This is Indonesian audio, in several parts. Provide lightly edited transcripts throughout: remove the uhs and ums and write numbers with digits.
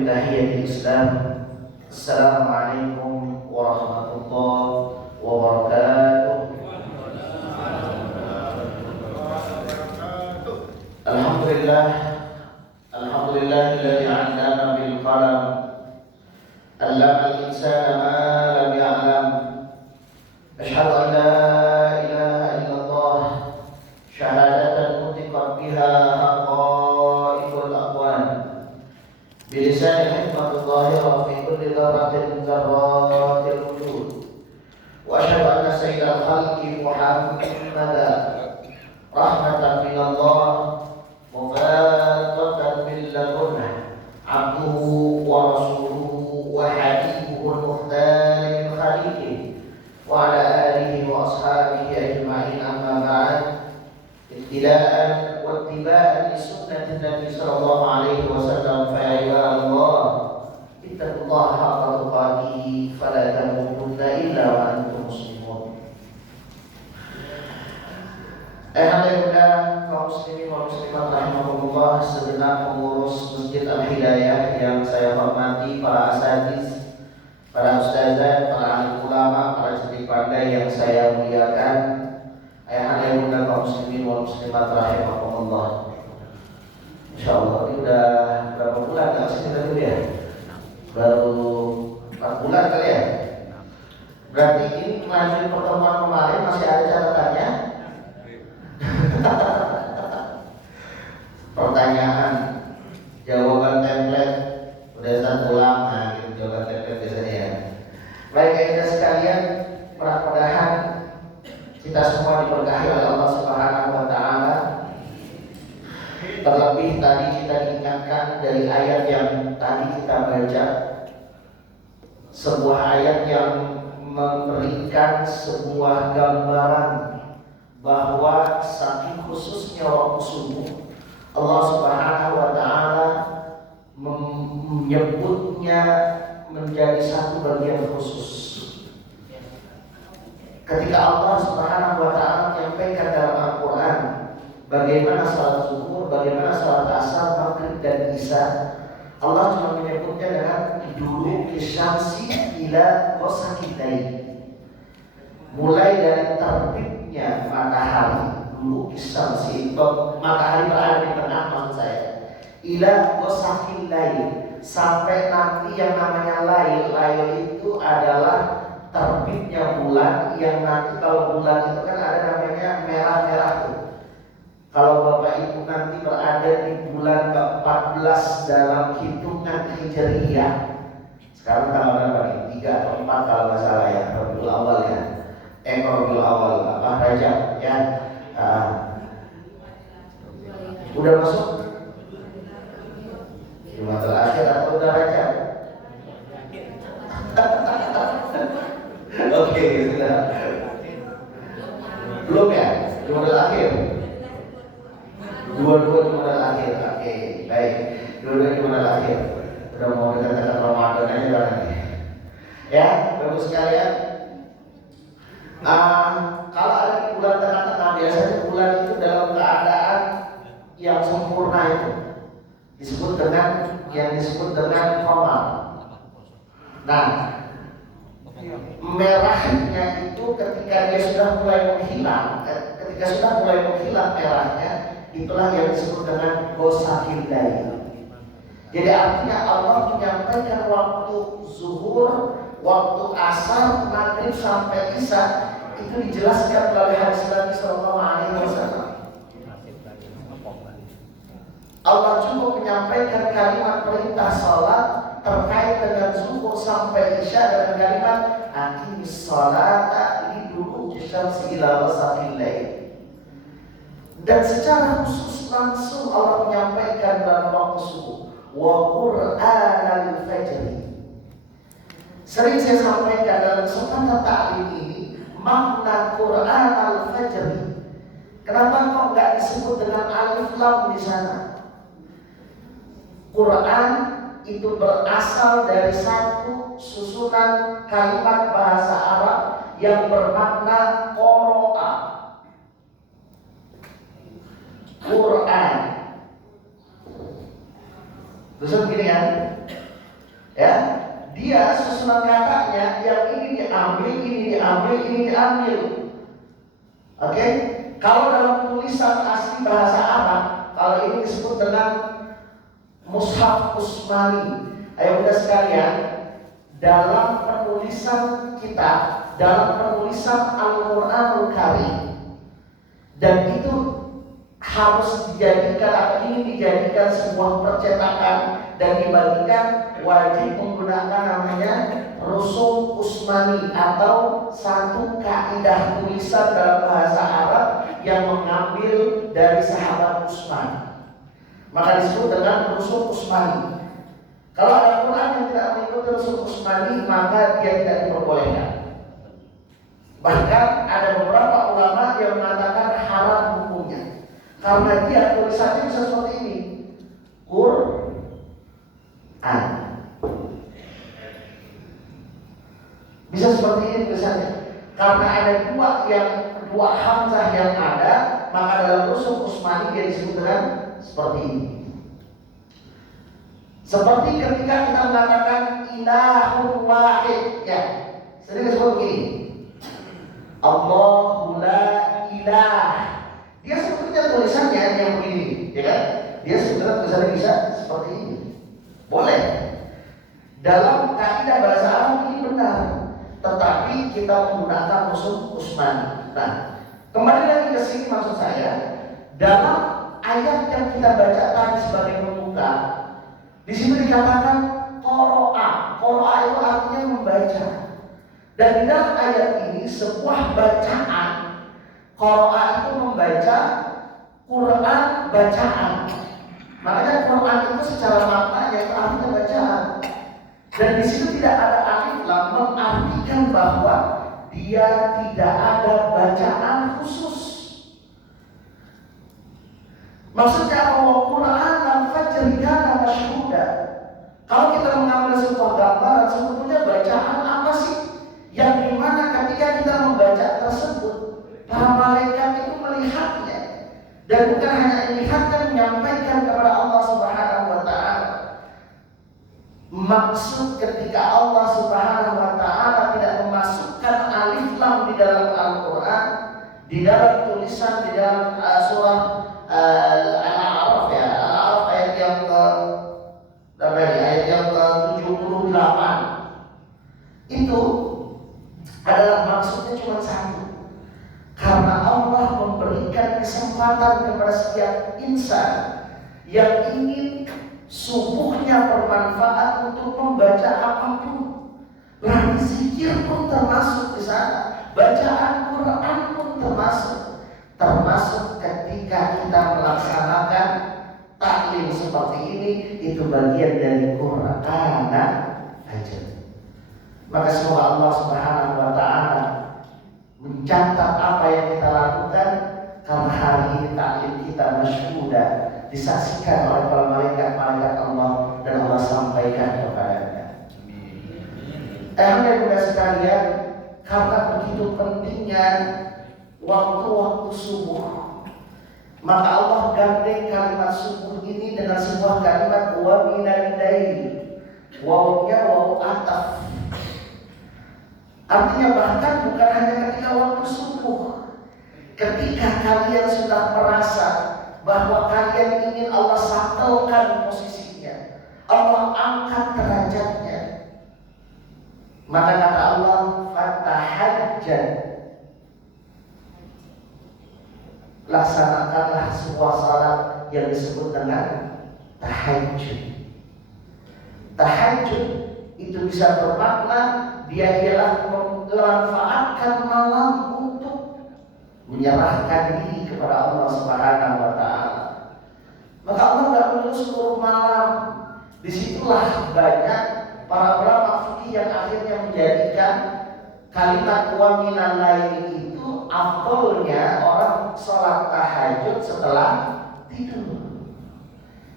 بتحية الإسلام. السلام عليكم ورحمة الله وبركاته. الحمد لله الذي علم بالقلم علم الإنسان ما لم يعلم. أشهد أن لا إله إلا الله شهادة نطقت بها حقائق الأقوال بلسان الحكمة الظاهرة في كل ذرة من ذرات الوجود. وأشهد أن سيد الخلق محمدا رحمة من الله مفاضة من لدنه عبده ورسوله وحبيبه المختار من خليقه وعلى آله وأصحابه أجمعين. أما بعد، ابتداء واتباعا لسنة النبي صلى الله عليه وسلم، فيا عباد الله اتقوا الله حق تقاته فلا تموتن إلا وأنتم مسلمون. Alhamdulillah, kaum muslimin wa muslimat rahimahumullah, segenap pengurus Masjid Al-Hidayah yang saya hormati, para asatiz, para ustazah, para alim ulama, para juri pandai yang saya muliakan, ayahanda ibunda kaum muslimin wa muslimat rahimahumullah. Insyaallah ini udah berapa bulan nggak sih kita dulu ya? Baru 4 bulan kali ya? Berarti ini lanjut pertemuan kemarin, masih ada catatannya? Pertanyaan, jawaban template udah start ulang, nah gitu jawaban template biasanya ya. Baik ayah sekalian, mudah-mudahan kita semua diberkahi oleh Allah Subhanahu wa taala. Terlebih tadi kita diingatkan dari ayat yang tadi kita baca, sebuah ayat yang memberikan sebuah gambaran bahwa saking khususnya waktu subuh, Allah Subhanahu wa taala menyebutnya menjadi satu bagian khusus. Ketika Allah Subhanahu wa taala menyampaikan dalam Al-Qur'an bagaimana salat zuhur, bagaimana salat asar, maghrib dan isya, Allah cuma menyebutnya dengan dulu isyamsi ila ghasaqil lail. Mulai dari terbitnya matahari, dulu isyamsi, matahari berada di tengah maksud saya, ila ghasaqil lail, sampai nanti yang namanya lail itu adalah terbitnya bulan, yang nanti kalau bulan itu kan ada namanya merah-merah tuh. Kalau Bapak Ibu nanti berada di bulan ke-14 dalam hitungan Hijriyah, sekarang tanggal berapa nih? 3 atau 4 kalau nggak salah ya, Rabiul Awal ya. Rabiul Awal apa Rajab ya. Udah masuk Jumatul Akhir atau udah Rajab? Oke, sudah. Belum ya? Jumatul Akhir. Dua-dua Jumatul Akhir. Oke, baik. Dua-dua Jumatul Akhir. Udah mau dekat-dekat Ramadan aja barangnya. Ya, bagus sekalian. Kalau ada di bulan tengah-tengah, biasanya bulan itu dalam keadaan yang sempurna itu disebut dengan qamar. Nah, merahnya itu ketika dia sudah mulai menghilang, merahnya, itulah yang disebut dengan ghasaqil lail. Jadi artinya Allah menyampaikan waktu zuhur, waktu asar, maghrib sampai isya itu dijelaskan melalui hadis Nabi Sallallahu Alaihi Wasallam. Allah cukup menyampaikan kalimat perintah salat terkait dengan zuhur sampai isya dengan kalimat aqimis salata liduluki syamsi ila ghasaqil lail. Dan secara khusus langsung Allah menyampaikan dalam waktu subuh, wa qur'anal fajr. Sering saya sampaikan dalam kesempatan taklim ini makna Qur'anal fajr. Kenapa kok nggak disebut dengan alif lam di sana? Quran itu berasal dari satu susunan kalimat bahasa Arab yang bermakna qara'a. Quran. Terus begini kan? Ya, dia susunan katanya yang ini diambil, ini diambil, ini diambil. Oke, kalau dalam tulisan asli bahasa Arab, kalau ini disebut dengan Mushaf Utsmani. Ayo bunda sekalian, dalam penulisan kita, dalam penulisan Al-Quranul Karim, dan itu harus dijadikan atau ingin dijadikan sebuah percetakan dan dibagikan, wajib menggunakan namanya Rusum Utsmani atau satu kaidah tulisan dalam bahasa Arab yang mengambil dari sahabat Utsman. Maka disebut dengan Rusum Utsmani. Kalau ada Quran yang tidak mengikuti Rusum Utsmani, maka dia tidak diperbolehkan. Bahkan ada beberapa ulama yang mengatakan haram hukumnya, karena dia tulisannya bisa seperti ini, Quran. Bisa seperti ini tulisannya. Karena ada dua hamzah yang ada, maka dalam Rusum Utsmani dia disebut dengan seperti ini. Seperti ketika kita mengatakan ilahun wahid, ya, sering disebut begini, Allahu la ilah. Dia sebetulnya tulisannya yang begini, ya kan? Dia sebetulnya tulisannya bisa seperti ini. Boleh. Dalam kaidah bahasa Arab ini benar, tetapi kita menggunakan Rusum Utsmani. Nah, kembali lagi ke sini, maksud saya, dalam ayat yang kita baca tadi sebagai pembuka, di sini dikatakan qoro'a. Qoro'a itu artinya membaca. Dan di dalam ayat ini sebuah bacaan, qoro'a itu membaca, Quran bacaan. Makanya Quran itu secara makna yaitu artinya bacaan. Dan di situ tidak ada alif lam mengartikan bahwa dia tidak ada bacaan khusus. Maksudnya bahwa Quran dan fajr kana masyhuda. Kalau kita mengambil sebuah gambaran, sebetulnya bacaan apa sih? Yang dimana ketika kita membaca tersebut, para malaikat itu melihatnya, dan bukan hanya melihatnya, menyampaikan kepada Allah Subhanahu wa Ta'ala. Maksud ketika Allah Subhanahu wa Ta'ala tidak memasukkan alif lam di dalam Al-Quran, di dalam tulisan, di dalam surah Al-A'raf, ya, Al-A'raf ayat yang ke-78, itu adalah maksudnya cuma satu. Karena Allah memberikan kesempatan kepada setiap insan yang ingin subuhnya bermanfaat untuk membaca apapun. Lalu zikir pun termasuk di sana, bacaan Quran pun termasuk ketika kita melaksanakan taklim seperti ini, itu bagian dari Quran aja. Maka semoga Allah Subhanahu wa Ta'ala mencatat apa yang kita lakukan, karena hari ini taklim kita masyhuda, disaksikan oleh para malaikat-malaikat Allah, dan Allah sampaikan kepadanya. Alhamdulillah sekalian, karena begitu pentingnya waktu-waktu subuh, maka Allah gandeng kalimat subuh ini dengan sebuah kalimat wa minal laili. Wawnya waw ataf. Artinya bahkan bukan hanya ketika waktu subuh, ketika kalian sudah merasa bahwa kalian ingin Allah satelkan posisinya, Allah angkat derajatnya, maka kata Allah fatahajjat, laksanakanlah sebuah salat yang disebut dengan tahajud. Tahajud itu bisa bermakna dia ialah memanfaatkan malam untuk menyerahkan diri kepada Allah Subhanahu wa Ta'ala. Maka Allah tidak perlu seluruh malam. Disitulah banyak para ulama fikih yang akhirnya menjadikan kalimat wa minal laili itu afdolnya orang sholat tahajud setelah tidur.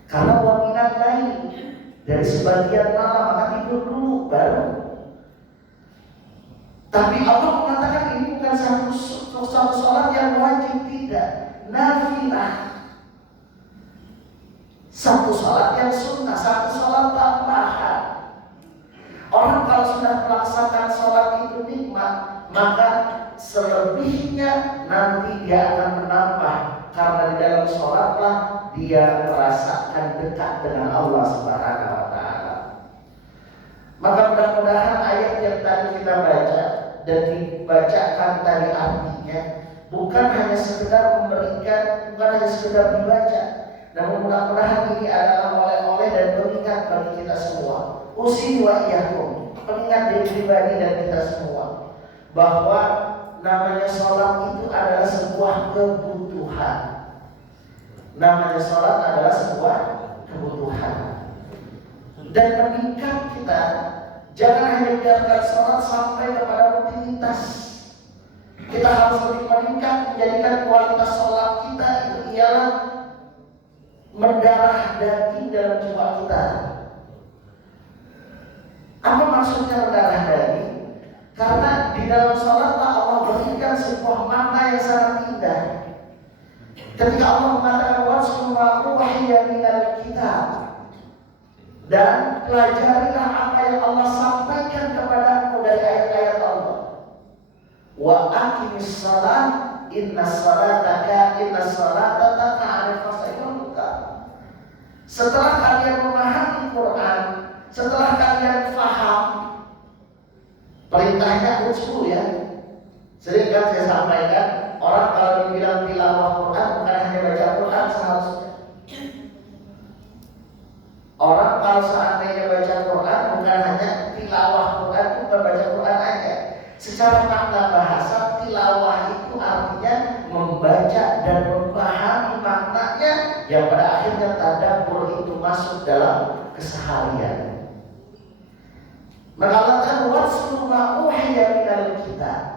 Karena wa minal laili dari sebagian malam, maka tidur dulu baru. Tapi Allah mengatakan ini bukan satu sholat yang wajib, tidak, nafilah. Satu sholat yang sunnah, satu sholat tambahan. selebihnya nanti dia akan menambah, karena di dalam sholatlah dia merasakan dekat dengan Allah Subhanahu wa Ta'ala. Maka mudah-mudahan ayat yang tadi kita baca dan dibacakan tadi artinya bukan hanya sekedar memberikan, bukan hanya sekedar dibaca, namun mudah-mudahan ini adalah oleh-oleh dan pengingat bagi kita semua. Usi wa iyyakum, pengingat diri pribadi dan kita semua, bahwa namanya sholat itu adalah sebuah kebutuhan. Namanya sholat adalah sebuah kebutuhan. Dan meningkat kita, jangan hanya biarkan sholat sampai kepada rutinitas. Kita harus lebih meningkat, menjadikan kualitas sholat kita itu ialah mendarah daging dalam jiwa kita. Apa maksudnya mendarah daging? Karena di dalam sholatlah Allah berikan sebuah makna yang sangat indah. Ketika Allah mengatakan wasma'u wahya minal kitab, dan pelajarilah apa yang Allah sampaikan kepadamu dari ayat-ayat Allah. Wa aqimis shalah innas salata tanha 'anil fahsya'i wal munkar. Setelah kalian memahami Quran, setelah kalian faham, perintahnya usul ya. Sering kan saya sampaikan, orang kalau dibilang tilawah Quran bukan hanya baca Quran seharusnya. Orang kalau seandainya baca Quran bukan hanya tilawah Quran, bukan baca Quran aja. Secara makna bahasa, tilawah itu artinya membaca dan memahami maknanya, yang pada akhirnya tadabbur itu masuk dalam keseharian. Maka Allah kata wasma'u wahya minal kitab.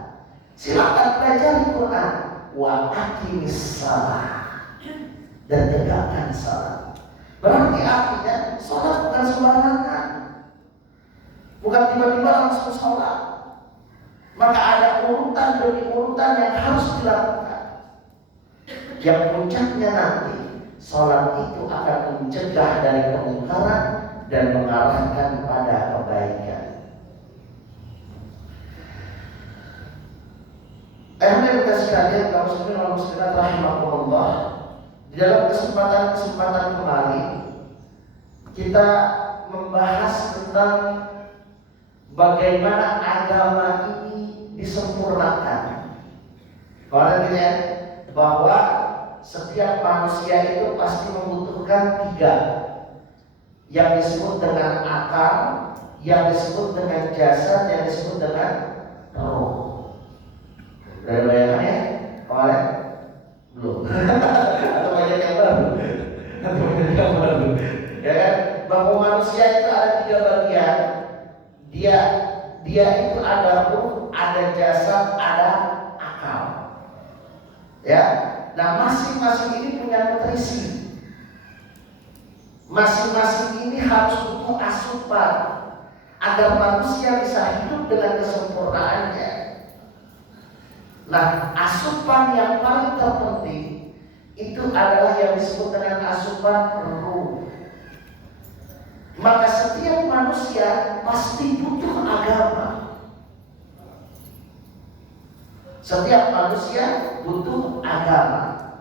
Silakan pelajari Quran, wa aqimis shalah, dan tegakkan salat. Berarti artinya sholat bukan sembarangan, bukan tiba-tiba langsung sholat. Maka ada urutan demi urutan yang harus dilakukan. Yang puncaknya nanti sholat itu akan mencegah dari kemungkaran dan mengarahkan pada kebaikan. Ayahnya kita sekalian, kaum muslimin wal muslimat rahimakumullah, di dalam kesempatan kemarin kita membahas tentang bagaimana agama ini disempurnakan. Kemarin ya, bahwa setiap manusia itu pasti membutuhkan 3, yang disebut dengan akal, yang disebut dengan jasad, yang disebut dengan roh. Udah bayangan ya? Kemarin? Belum. Atau banyak yang baru? Ya kan? Bahwa manusia itu ada 3 bagian. Dia itu ada ruh, ada jasad, ada akal. Ya. Nah, masing-masing ini punya nutrisi. Masing-masing ini harus butuh asupan agar manusia bisa hidup dengan kesempurnaannya. Nah, asupan yang paling terpenting itu adalah yang disebut dengan asupan ruh. Maka setiap manusia pasti butuh agama. Setiap manusia butuh agama.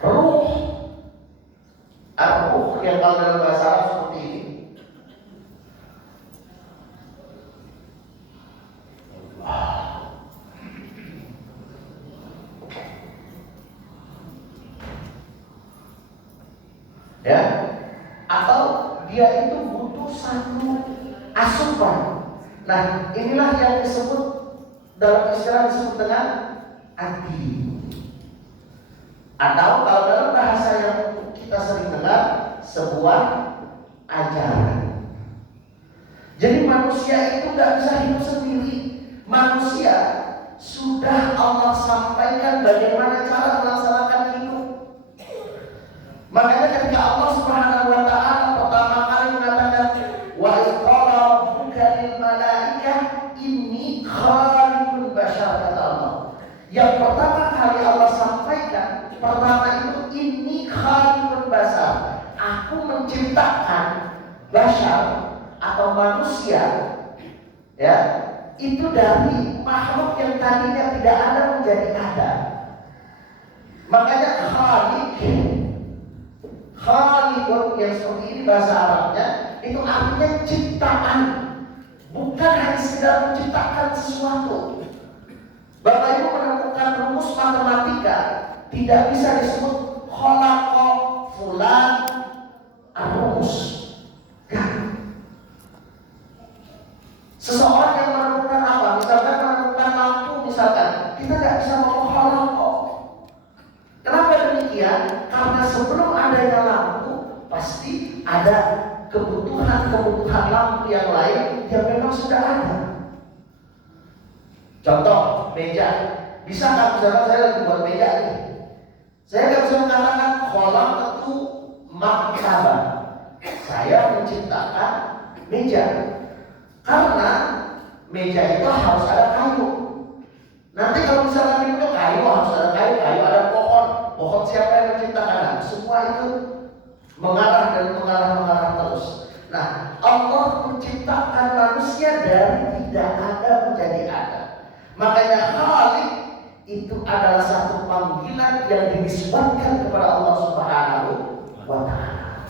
Ruh, ruh yang kalau dalam bahasa Arab seperti ini. Ya, atau dia itu butuh satu asupan. Nah, inilah yang disebut dalam istilah disebut dengan hati. Atau kalau dalam bahasa yang kita sering dengar, sebuah ajaran. Jadi manusia itu nggak bisa hidup sendiri. Manusia sudah Allah sampaikan bagaimana cara melaksanakan hidup. Makanya ketika Allah Subhanahu wa Ta'ala pertama kali mengatakan wa qala rabbuka lil malaikah inni khaliqun bashar, kata Allah. Yang pertama kali Allah sampaikan, pertama itu inni khaliqun bashar, aku menciptakan bashar atau atau manusia, ya, itu dari makhluk yang tadinya tidak ada menjadi ada. Makanya Khaliqun yang seperti ini bahasa Arabnya itu artinya ciptaan, bukan hanya sekedar menciptakan sesuatu. Bapak Ibu menemukan rumus matematika tidak bisa disebut khalaqa fulan rumus. Seseorang yang menemukan apa? Misalkan menemukan lampu, misalkan kita tidak bisa ngomong khalaqa. Kenapa demikian? Karena sebelum adanya lampu pasti ada kebutuhan lampu yang lain yang memang sudah ada. Contoh meja, bisa nggak misalkan saya lagi buat meja ini, saya nggak bisa mengatakan khalaqtu maktabah, saya menciptakan meja, karena meja itu harus ada kayu. Nanti kalau misalkan itu kayu harus ada kayu ada pohon siapa yang menciptakan? Semua itu mengarah terus. Nah, Allah menciptakan manusia dari tidak ada menjadi ada. Makanya Khaliq itu adalah satu panggilan yang dinisbatkan kepada Allah Subhanahu wa Ta'ala.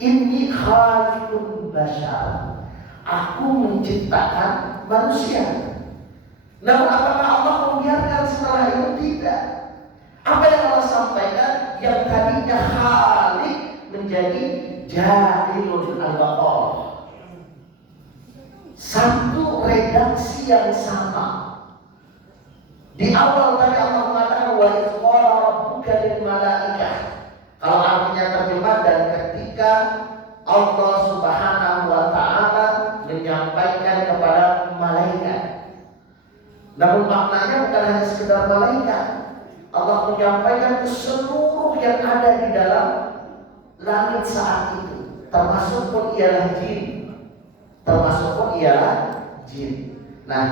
Inni khaliqun bashar, aku menciptakan manusia. Namun apakah Allah membiarkan setelah itu? Tidak. Apa yang Allah sampaikan, yang tadinya Khaliq menjadi Ja'ilul al-Baqarah. Satu redaksi yang sama. Di awal tadi Allah mengatakan wa idh qala rabbuka lil malaikah. Kalau artinya terjemah, dan ketika Allah Subhanahu wa Ta'ala menyampaikan kepada malaikat. Namun maknanya bukan hanya sekedar malaikat. Allah menyampaikan ke seluruh yang ada di dalam langit saat itu, termasuk pun ialah jin. Nah,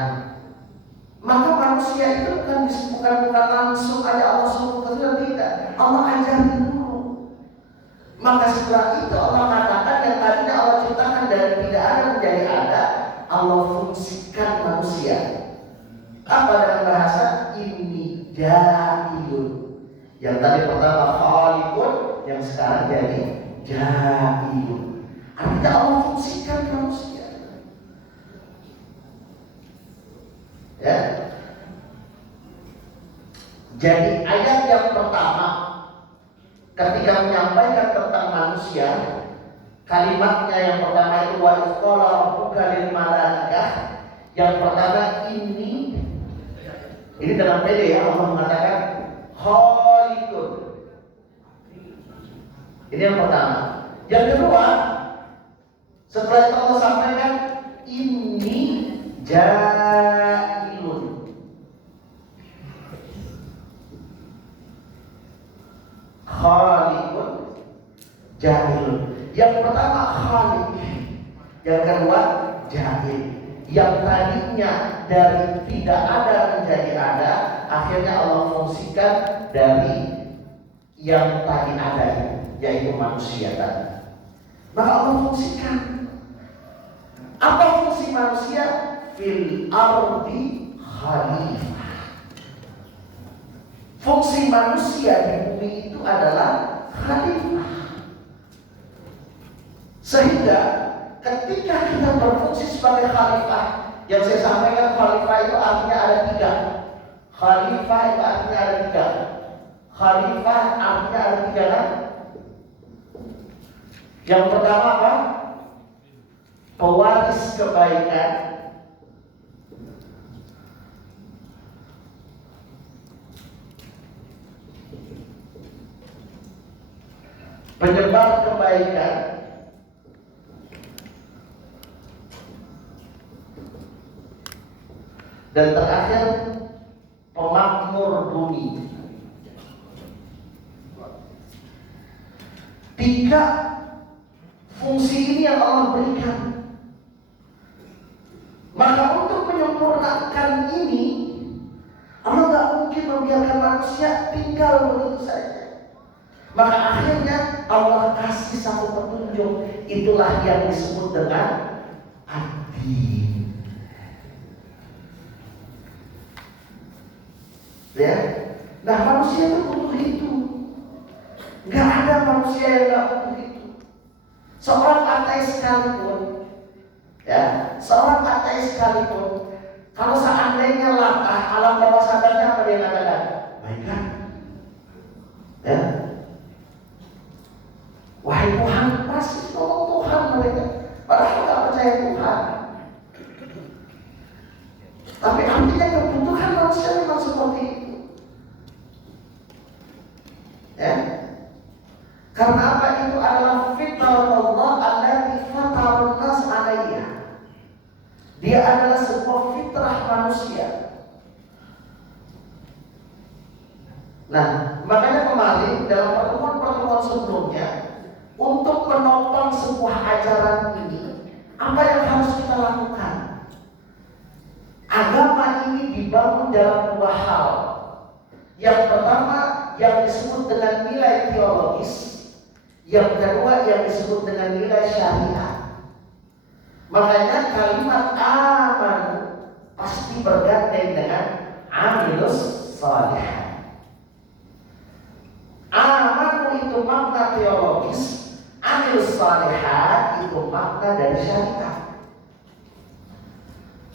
maka manusia itu bukan langsung aja Allah suruh ke, tidak. Allah ajarin dulu. Maka setelah itu Allah katakan yang tadinya Allah ciptakan dari tidak ada menjadi ada, Allah fungsikan manusia. Apa dalam bahasa ini ja'ilun. Yang tadi pertama khaliqun, yang sekarang jadi ja'ilun. Artinya Allah fungsikan manusia. Ya. Jadi ayat yang pertama ketika menyampaikan tentang manusia, kalimatnya yang pertama itu wa idh qala rabbuka lil malaikah. Yang pertama ini dalam PD ya, Allah mengatakan khaliqun. Ini yang pertama. Yang kedua, setelah itu Allah sampaikan ini ja'ilun. Khaliqun ja'ilun. Yang pertama khaliq, yang kedua ja'il. Yang tadinya dari tidak ada menjadi ada, akhirnya Allah fungsikan dari yang tadi ada, yaitu manusia tadi. Maka Allah fungsikan. Apa fungsi manusia? Fil ardi khalifah. Fungsi manusia di bumi itu adalah khalifah. Sehingga ketika kita berfungsi sebagai khalifah, yang saya sampaikan khalifah itu artinya ada tiga. Khalifah itu artinya ada tiga. Khalifah artinya ada tiga kan? Yang pertama apa? Pewaris kebaikan. Penyebar kebaikan. Dan terakhir pemakmur bumi. Tiga fungsi ini yang Allah berikan. Maka untuk menyempurnakan ini, Allah gak mungkin membiarkan manusia tinggal begitu saja. Maka akhirnya Allah kasih satu petunjuk. Itulah yang disebut dengan ad-din. Ya, nah manusia itu butuh itu. Nggak ada manusia yang nggak butuh itu. Seorang ateis sekalipun, ya, seorang ateis sekalipun, kalau seandainya latah alam bawah sadarnya apa dia katakan? Baiklah, ya, wahai Tuhan, pasti tolong Tuhan mereka. Padahal nggak percaya Tuhan. Tapi artinya kebutuhan manusia memang seperti itu. Ya, karena apa? Itu adalah fitrah Allah allati fatarun nas 'alaiha. Dia adalah sebuah fitrah manusia. Nah, makanya kemarin dalam pertemuan-pertemuan sebelumnya, untuk menopang sebuah ajaran ini, apa yang harus kita lakukan? Agama ini dibangun dalam dua hal. Yang pertama yang disebut dengan nilai teologis, yang kedua yang disebut dengan nilai syariat. Makanya kalimat amanu pasti bergandeng dengan amilus salih. Amanu itu makna teologis, amilus salihah itu makna dari syariat.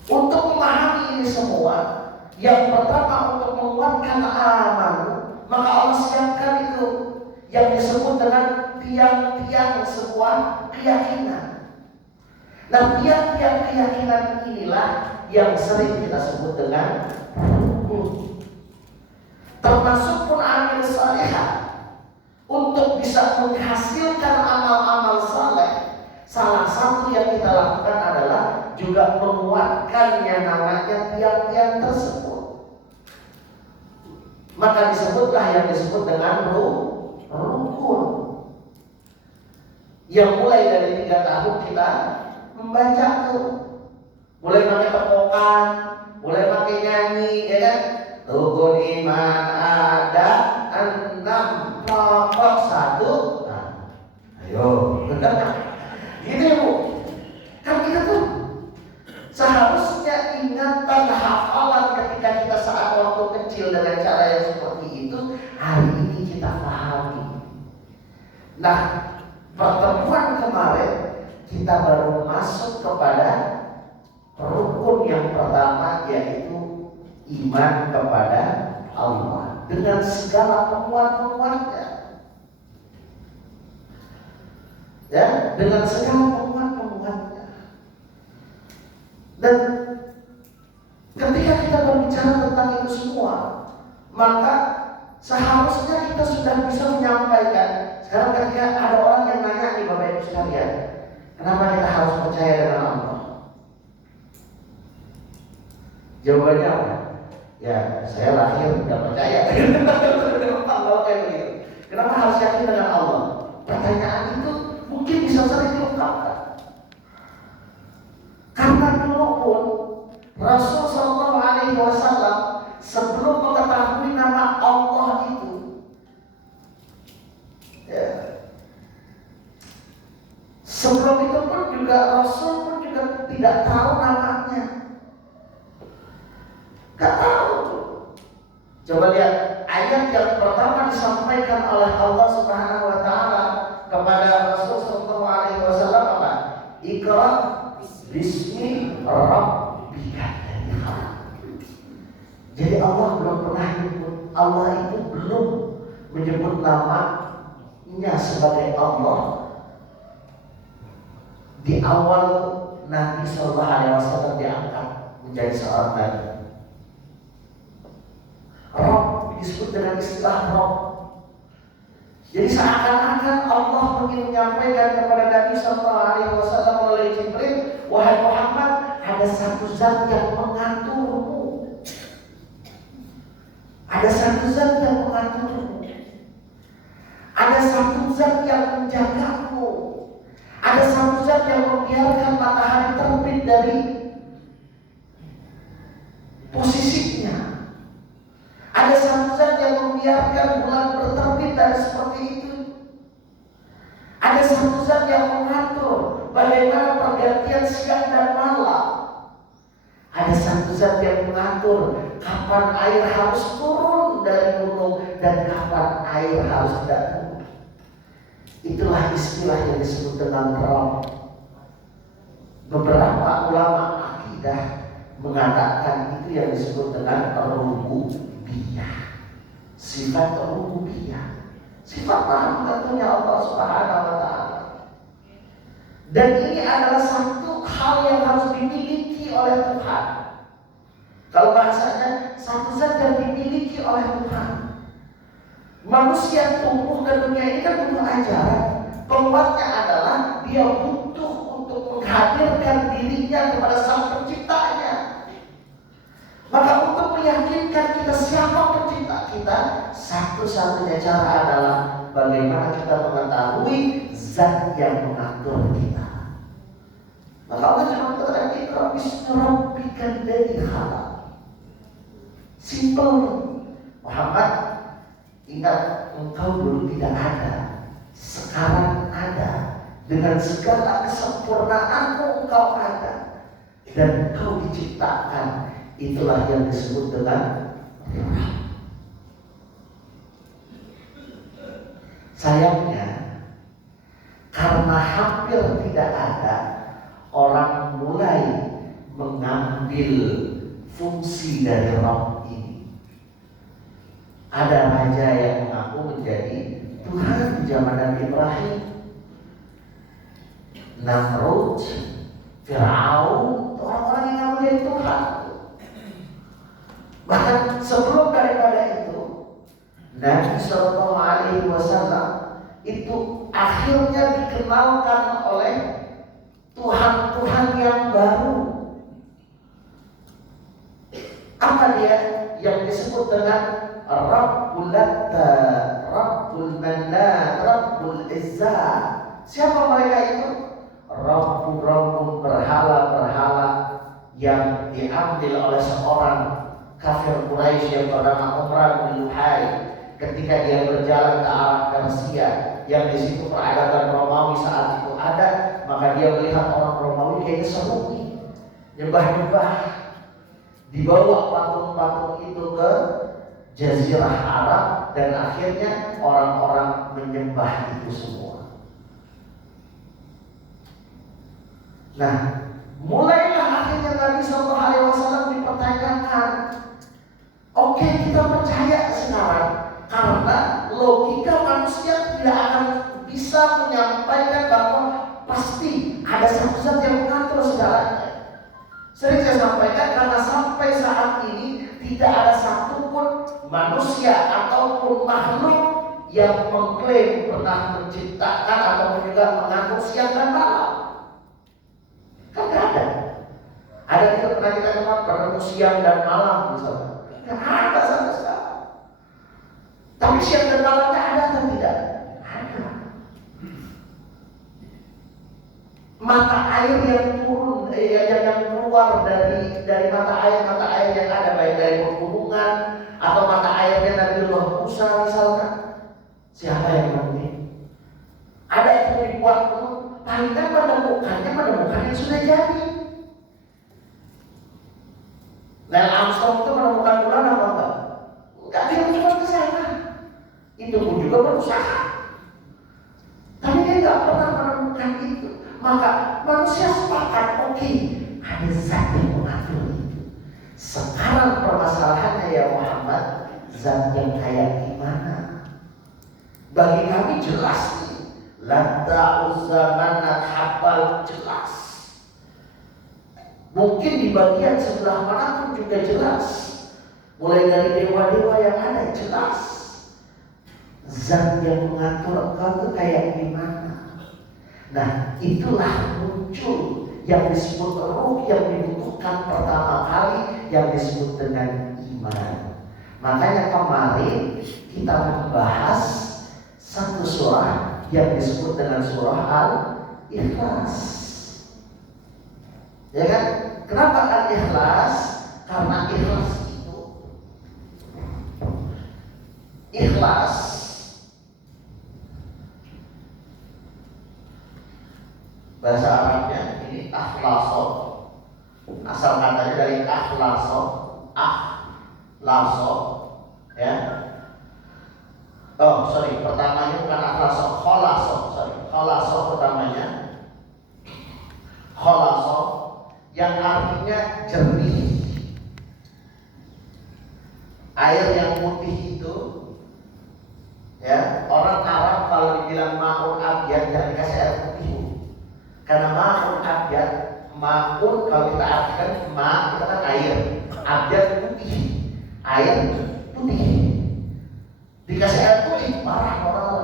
Untuk memahami ini semua, yang pertama untuk menguatkan amanu, maka Allah siapkan itu yang disebut dengan tiang-tiang sebuah keyakinan. Nah, tiang-tiang keyakinan inilah yang sering kita sebut dengan rukun. Termasuk pun amal salihah. Untuk bisa menghasilkan amal-amal saleh, salah satu yang kita lakukan adalah juga menguatkan yang namanya tiang-tiang tersebut. Maka disebutlah yang disebut dengan rukun. Yang mulai dari 3 tahun kita membaca tuh, mulai pakai tepokan, mulai pakai nyanyi, ya kan? Rukun iman ada 6 pokok 1. Nah, ayo, gitu ya Bu. Kan kita tuh seharusnya ingatan hafalan ketika kita saat waktu kecil dengan cara yang seperti itu, hari ini kita pahami. Nah, pertemuan kemarin kita baru masuk kepada rukun yang pertama, yaitu iman kepada Allah dengan segala penguat-penguatnya. Ya, dengan segala penguat-penguatnya. Dan ketika kita berbicara tentang itu semua, maka seharusnya kita sudah bisa menyampaikan. Sekarang ketika ada orang yang nanya nih Bapak Ibu sekalian, kenapa kita harus percaya dengan Allah? Jawabannya apa? Ya, saya lahir tidak percaya dengan Allah kayak begitu. Kenapa harus yakin dengan Allah? Pertanyaan itu mungkin bisa sering diungkapkan. Karena dulu pun Rasul Shallallahu Alaihi Wasallam sebelum mengetahui nama Allah itu, ya, sebelum itu pun juga Rasul pun juga tidak tahu namanya. Gak tahu. Coba lihat ayat yang pertama disampaikan oleh Allah Subhanahu Wa Taala kepada Rasul Shallallahu Alaihi Wasallam apa? Iqra bismi rabbika. Jadi Allah belum pernah menyebut, Allah itu belum menyebut namanya sebagai Allah di awal Nabi Shallallahu Alaihi Wasallam diangkat menjadi seorang nabi. Rob disebut dengan istilah Rob. Jadi seakan-akan Allah ingin menyampaikan kepada Nabi Sallallahu Alaihi Wasallam melalui Jibril, wahai Muhammad, ada satu zat yang mengaturmu. Ada satu zat yang mengaturmu. Ada satu zat yang menjagamu. Ada satu zat yang membiarkan matahari terbit dari posisinya. Ada satu zat yang membiarkan bulan berterbit dan seperti itu. Ada satu zat yang mengatur bagaimana pergerakan pergantian siang dan malam. Ada satu zat yang mengatur kapan air harus turun dari gunung dan kapan air harus tidak turun. Itulah istilah yang disebut dengan Rabb. Beberapa ulama akidah mengatakan itu yang disebut dengan rububiyah. Sifat rububiyah, sifat maha mengaturnya Allah Subhanahu wa taala. Dan ini adalah satu hal yang harus dimiliki oleh Tuhan. Kalau bahasanya satu zat yang dimiliki oleh Tuhan. Manusia tumbuh ke dunia ini kan butuh ajaran. Penguatnya adalah dia butuh untuk menghadirkan dirinya kepada Sang Penciptanya. Maka untuk meyakinkan kita siapa pencipta kita, satu-satunya cara adalah bagaimana kita mengetahui zat yang mengatur kita. Maka Allah cuma mengatakan Iqra bismi rabbikal ladzi khalaq. Simple. Muhammad, ingat engkau dulu tidak ada, sekarang ada. Dengan segala kesempurnaanmu engkau ada, dan engkau diciptakan. Itulah yang disebut dengan sayangnya, karena hampir tidak ada orang mulai mengambil fungsi dari Rabb ini. Ada raja yang mengaku menjadi Tuhan di zaman Nabi Ibrahim, Namrud, Fir'aun, orang-orang yang mengaku menjadi Tuhan. Bahkan sebelum daripada itu, Nabi Sallallahu Alaihi Wasallam itu akhirnya dikenalkan oleh Tuhan-Tuhan yang baru. Apa dia? Yang disebut dengan Rabbul Latta, Rabbul Manna, Rabbul Izza. Siapa mereka itu? Rabbun berhala-berhala yang diambil oleh seorang kafir Quraisy yang bernama Umar bin Luhai ketika dia berjalan ke arah Persia, yang di situ peradaban Romawi saat itu ada. Maka dia melihat orang Romawi kayaknya seru nih, nyembah-nyembah, dibawa patung-patung itu ke Jazirah Arab, dan akhirnya orang-orang menyembah itu semua. Nah, mulailah akhirnya Nabi Sallallahu Alaihi Wasallam dipertanyakan. Oke, kita percaya sekarang karena logika manusia tidak akan bisa menyampaikan bahwa pasti ada satu zat yang mengatur segalanya. Sering saya sampaikan karena sampai saat ini tidak ada satupun manusia ataupun makhluk yang mengklaim pernah menciptakan atau juga mengatur siang dan malam. Kan tidak ada. Ada tidak pernah kita dengar bertemu siang dan malam misalnya. Tidak ada sama sekali. Tapi siang dan malamnya ada atau tidak? Ada. Mata air yang turun, yang keluar dari mata air yang ada, baik dari pegunungan atau mata airnya Nabiullah Musa misalkan. Siapa yang menemukan? Ada yang dibuat dulu, paling kan menemukan yang sudah jadi. Neil Armstrong itu menemukan bulan apa enggak? Enggak, dia cuma ke sana. Itu pun juga berusaha. Tapi dia enggak pernah menemukan itu. Maka manusia sepakat, oke, ada zat yang mengatur itu. Sekarang permasalahannya ya Muhammad, zat yang kayak gimana? Bagi kami jelas nih. Latta uzzamanat habal jelas. Mungkin di bagian sebelah mana pun juga jelas. Mulai dari dewa-dewa yang ada jelas. Zat yang mengatur engkau itu kayak gimana? Nah, itulah muncul yang disebut ruh yang dibutuhkan pertama kali, yang disebut dengan iman. Makanya kemarin kita membahas satu surah yang disebut dengan surah Al-Ikhlas. Ya kan? Kenapa Al-Ikhlas? Karena ikhlas itu, ikhlas bahasa Arabnya ini akhlaso. Asal katanya dari akhlaso, akhlaso, ya. Oh sorry, pertamanya bukan akhlaso, kholaso, sorry, kholaso pertamanya, kholaso, yang artinya jernih. Air yang putih itu, ya, orang Arab kalau dibilang ma'un abyad jangan dikasih air putih, karena ma'un abyad, ma'un kalau kita artikan ma itu kan air, abyad putih, air putih, dikasih air putih marah orang,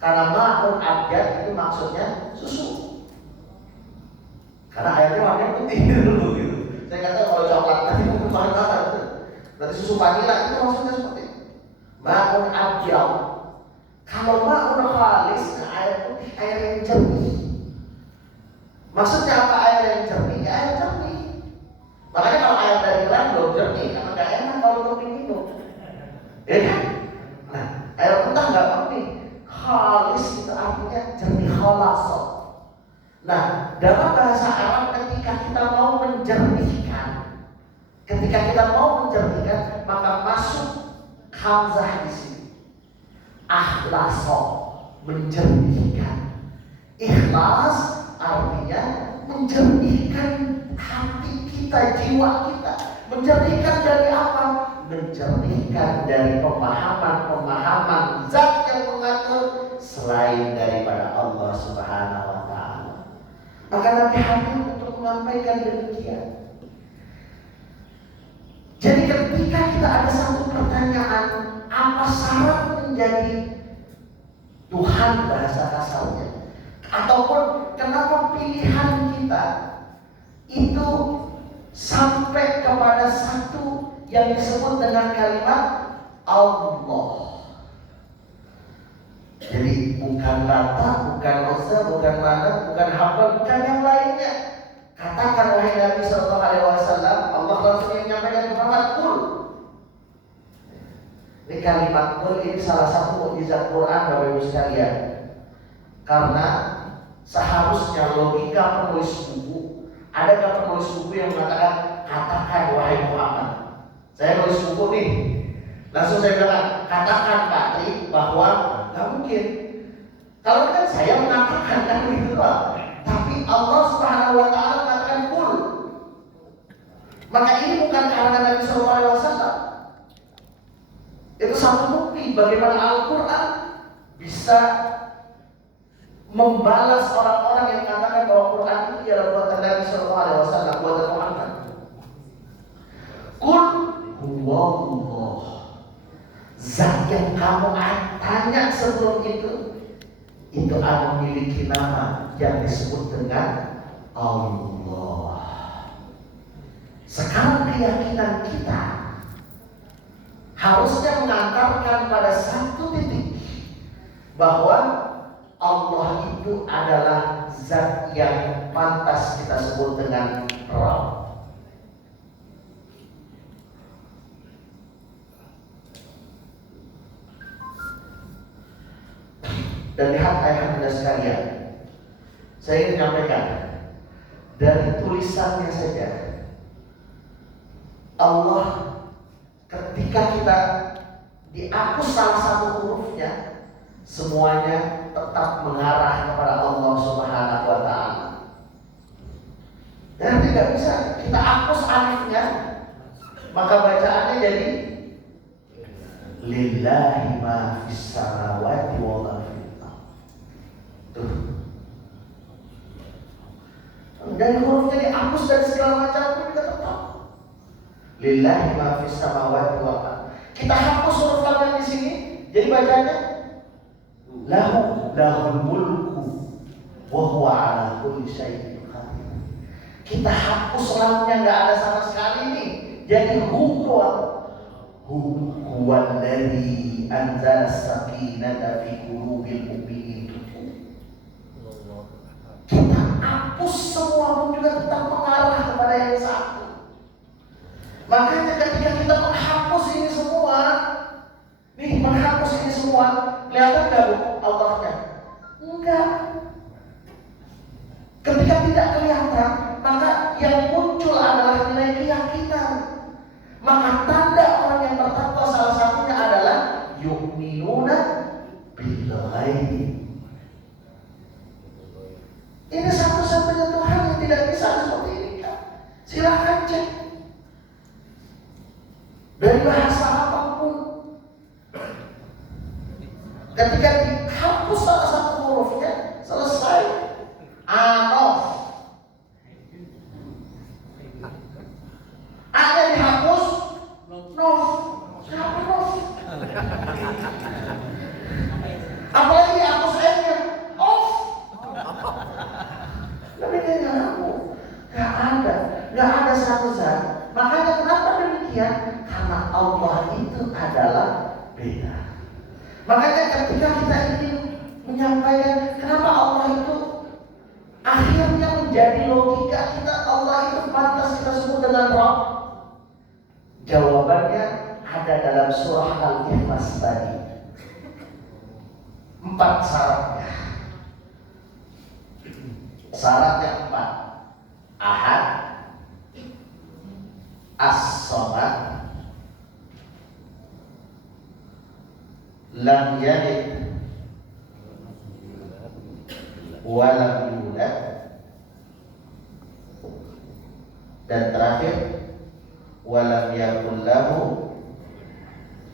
karena ma'un abyad itu maksudnya susu, karena airnya warnanya putih dulu gitu. Saya kata kalau coklat nanti mungkin marah banget, berarti susu vanila itu maksudnya seperti ma'un abyad. Kalau ma'un khalis, air putih, air yang jernih. Maksudnya apa air yang jernih? Ya air jernih. Makanya kalau air dari keran belum jernih, karena nggak enak kalau untuk diminum, ya kan? Nah, air mentah nggak jernih. Khalis itu artinya jernih, khalaso. Nah, dalam bahasa Arab ketika kita mau menjernihkan, maka masuk hamzah di sini. Akhlaso, menjernihkan. Ikhlas artinya menjernihkan hati kita, jiwa kita. Menjernihkan dari apa? Menjernihkan dari pemahaman zat yang mengatur selain daripada Allah Subhanahu wa ta'ala. Maka Nabi hadir untuk menyampaikan demikian. Jadi ketika kita ada satu pertanyaan, apa syarat menjadi Tuhan bahasa kasarnya, ataupun kenapa pilihan kita itu sampai kepada satu yang disebut dengan kalimat Allah. Jadi bukan Lata, bukan Uzza, bukan Manat, bukan Hubal, bukan yang lainnya. Katakan wahai Nabi sallallahu alaihi wasallam, Allah langsung menyampaikan Muhammad qul. Ini kalimat qul ini salah satu mukjizat Quran Bapak Ibu sekalian. Karena seharusnya logika penulis buku, adakah penulis buku yang mengatakan katakan wahai Muhammad. Saya nulis buku nih, langsung saya bilang katakan Pak Tri bahwa nggak mungkin. Kalau kan saya mengatakan kan begitu Pak. Tapi Allah Subhanahu wa ta'ala mengatakan qul. Maka ini bukan karena Nabi sallallahu alaihi wasallam. Itu satu bukti bagaimana Al-Qur'an bisa membalas orang-orang yang mengatakan bahwa Quran itu adalah buatan Nabi sallallahu alaihi wasallam, buatan Muhammad. Qul huwallah. Zat yang kamu tanya sebelum itu memiliki nama yang disebut dengan Allah. Sekarang keyakinan kita harusnya mengantarkan pada satu titik bahwa Allah itu adalah zat yang pantas kita sebut dengan Rabb. Dan lihat ayat sekalian, saya ingin menyampaikan dari tulisannya saja Allah ketika kita dihapus salah satu hurufnya, semuanya tetap mengarah kepada Allah Subhanahu wa ta'ala. Dan tidak bisa kita hapus alifnya, maka bacaannya jadi lillahi ma fis samawati wa ma fil ardh. Dari hurufnya dihapus dari segala macam pun kita tetap lillahi ma fis samawati wa ma. Kita hapus huruf lam yang di sini, jadi bacanya lahul mulku wa huwa ala kulli syai'in qadir. Kita hapus lamnya, nggak ada sama sekali nih, jadi huwallazi anzala as-sakinata fi qulubil mu'minin. Kita hapus semua pun juga tetap mengarah kepada yang satu. Makanya ketika kita menghapus ini semua, kelihatan nggak Allahnya? Enggak. Ketika tidak kelihatan ini. Ini satu-satunya Tuhan yang tidak bisa seperti ini kan. Silahkan cek dari bahasa apapun. Ketika dihapus salah satu hurufnya, selesai. Anof. A-nya dihapus, nof. Siapa nof? Apalagi dihapus N-nya, off. Tapi dia ngaku, nggak ada satu zat. Makanya kenapa demikian? Karena Allah itu adalah beda. Makanya ketika kita ingin menyampaikan kenapa Allah itu akhirnya menjadi logika kita, Allah itu pantas kita sebut dengan Rabb. Jawabannya ada dalam surah Al-Ikhlas tadi. 4 syaratnya. Syaratnya 4. Ahad, As-Samad, lam yalid wa lam yulad, dan terakhir wa lam yakul lahu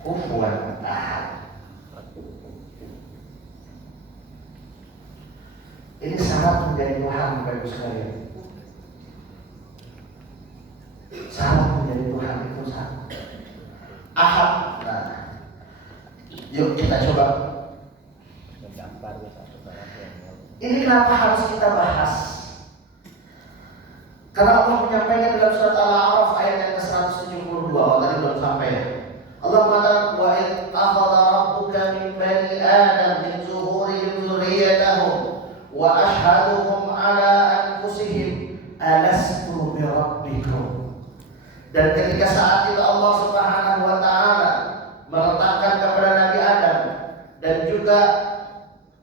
kufuwan ahad. Ini syarat menjadi Tuhan, Bapak Ibu sekalian. Syarat menjadi Tuhan itu syarat. Ahad. Nah, yuk kita coba. Ini kenapa harus kita bahas? Karena Allah menyampaikan dalam surat Al-A'raf ayat yang ke-172. Tadi belum sampai ya. Allah mengatakan wa id akhadha rabbuka min bani adam min zuhurihim dzurriyyatahum wa ashhaduhum ala anfusihim alastu bi rabbikum. Dan ketika saat itu Allah Subhanahu wa taala meletakkan kepada Nabi Adam dan juga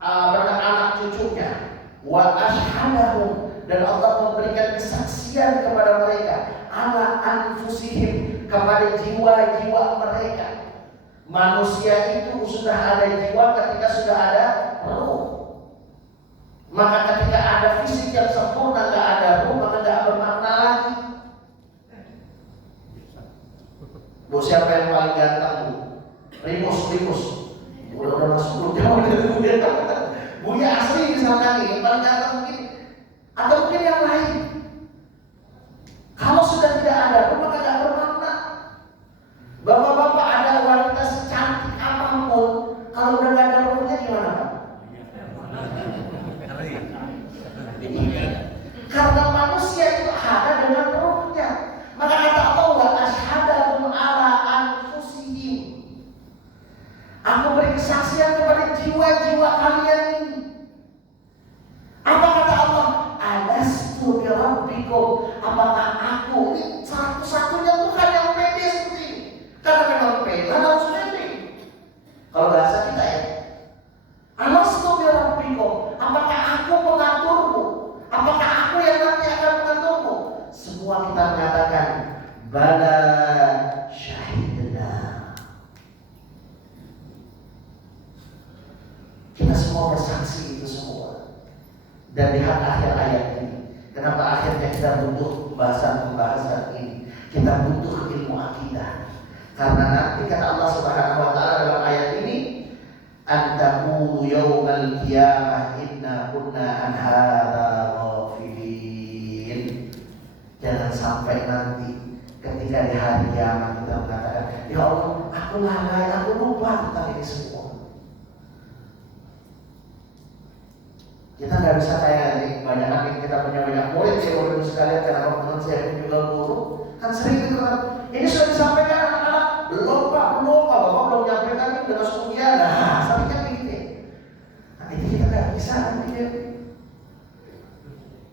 anak cucunya wa ashhadahum, dan Allah memberikan kesaksian kepada mereka ala anfusihim, kepada jiwa-jiwa mereka. Manusia itu sudah ada jiwa ketika sudah ada ruh. Maka ketika ada fisik yang sempurna, nggak ada ruh, maka nggak bermakna lagi. Bu, siapa yang paling ganteng, Bu? Rimus. Udah masuk, Bu ya asli misalkan ini paling ganteng mungkin, atau mungkin yang lain. Kalau sudah tidak ada ruh, maka nggak bermakna. Bapak-bapak, ada wanita secantik apapun, kalau udah nggak ada ruhnya gimana, Pak? Karena manusia itu ada dengan ruhnya. Maka kata Allah, wa ashhadahum ala anfusihim, aku beri kesaksian kepada jiwa-jiwa kalian ini. Apa kata Allah? Alastu bi rabbikum, apakah aku ini satu-satunya Tuhan yang pede seperti ini? Karena memang pede harus pede. Kalau bahasa kita ya, alastu bi rabbikum, apakah aku mengaturmu? Apakah aku yang nanti akan mengaturmu? Semua kita mengatakan bala syahidna. Kita semua bersaksi itu semua. Dan lihat akhir ayat ini. Kenapa akhirnya kita butuh pembahasan ini? Kita butuh ilmu akidah. Karena nanti kata Allah Subhanahu wa taala dalam ayat ini, "Antaqulu yaumal qiyamah inna kunna an hadza ghafilin." Jangan sampai nanti ketika di hari kiamat kita mengatakan, "Ya Allah, aku lalai, aku lupa tentang ini semua." Kita nggak bisa kayak nih, banyak yang kita punya banyak murid ya, murid sekalian, karena teman saya juga guru kan sering gitu kan, ini sudah disampaikan anak-anak, belum pak, bapak belum menyampaikan ini udah masuk kuliah, nah seringnya begitu. Nah itu kita nggak bisa nanti ya.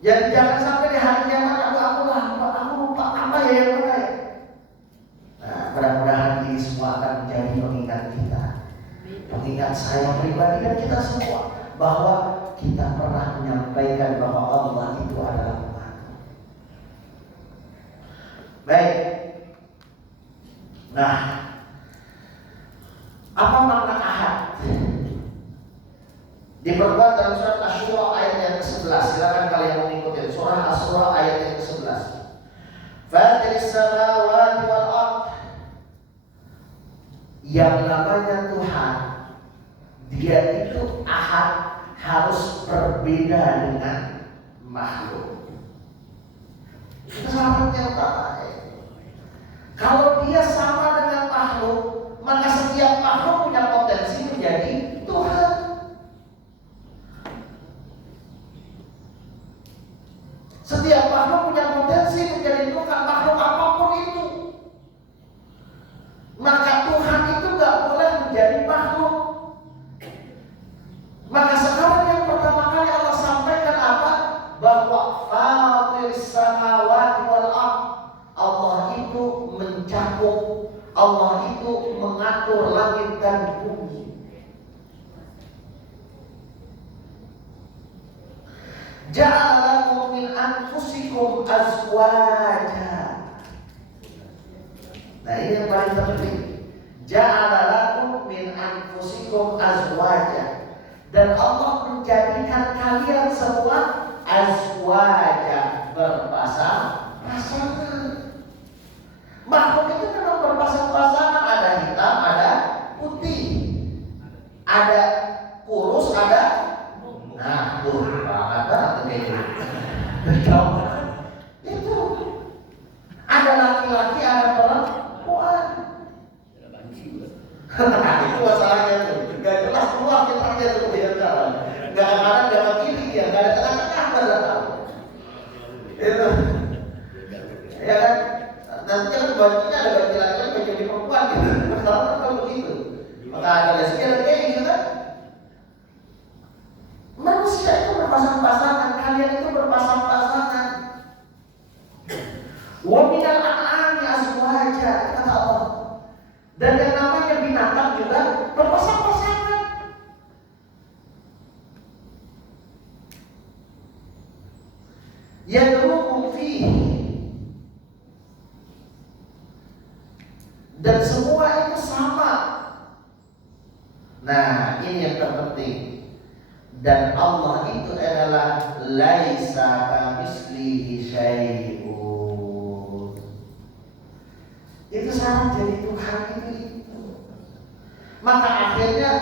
Jadi jangan sampai di hari kiamat aku lupa apa ya yang mana ya. Nah mudah-mudahan ini semua akan menjadi pengingat kita, pengingat saya pribadi dan kita semua, bahwa kita pernah menyampaikan bahwa Allah itu adalah Tuhan. Baik. Nah, apa makna ahad? Diperkuat dalam surat Asy-Syura ayat yang ke-11. Silakan kalian mengikuti surah Asy-Syura ayat yang ke-11. Fatiris samawati wal ardh. Yang namanya Tuhan, Dia itu ahad, harus berbeda dengan makhluk. Itu syaratnya utama. Kalau Dia sama dengan makhluk, maka setiap makhluk punya potensi menjadi Tuhan. Setiap makhluk punya potensi menjadi Tuhan, makhluk apapun itu. Maka Tuhan itu gak boleh menjadi makhluk. Maka sekarang yang pertama kali Allah sampaikan apa? Bahwa Fatiris samawati wal ardh. Allah itu mencakup, Allah itu mengatur langit dan bumi. Ja'ala lakum min anfusikum azwaja. Nah ini yang paling penting. Ja'ala lakum min anfusikum azwaja. Dan Allah menjadikan kalian semua azwaja, berpasang-pasangan. Makhluk itu memang berpasang-pasangan, ada hitam, ada putih, ada kurus, ada nah tuh banget itu. Itu ada laki-laki, ada perempuan. Itu masalahnya tuh. Gak jelas keluar kita tuh dia sekarang. Gak ada kanan, gak ada kiri dia, gak ada tengah-tengah, gak ada tahu. Itu, ya kan? Nanti kan bajunya ada baju laki-laki, baju perempuan gitu. Masalahnya kalau begitu. Maka ada lesbian kayak gitu kan? Manusia itu berpasang-pasangan, kalian itu berpasang-pasangan. Wa minal an'ami azwaja, kata Allah. Dan yang namanya binatang juga berpasang-pasangan. Yadrukum fihi. Dan semua itu sama. Nah, ini yang terpenting. Dan Allah itu adalah laisa kamitslihi syai'un. Itu syarat jadi Tuhan itu. Maka akhirnya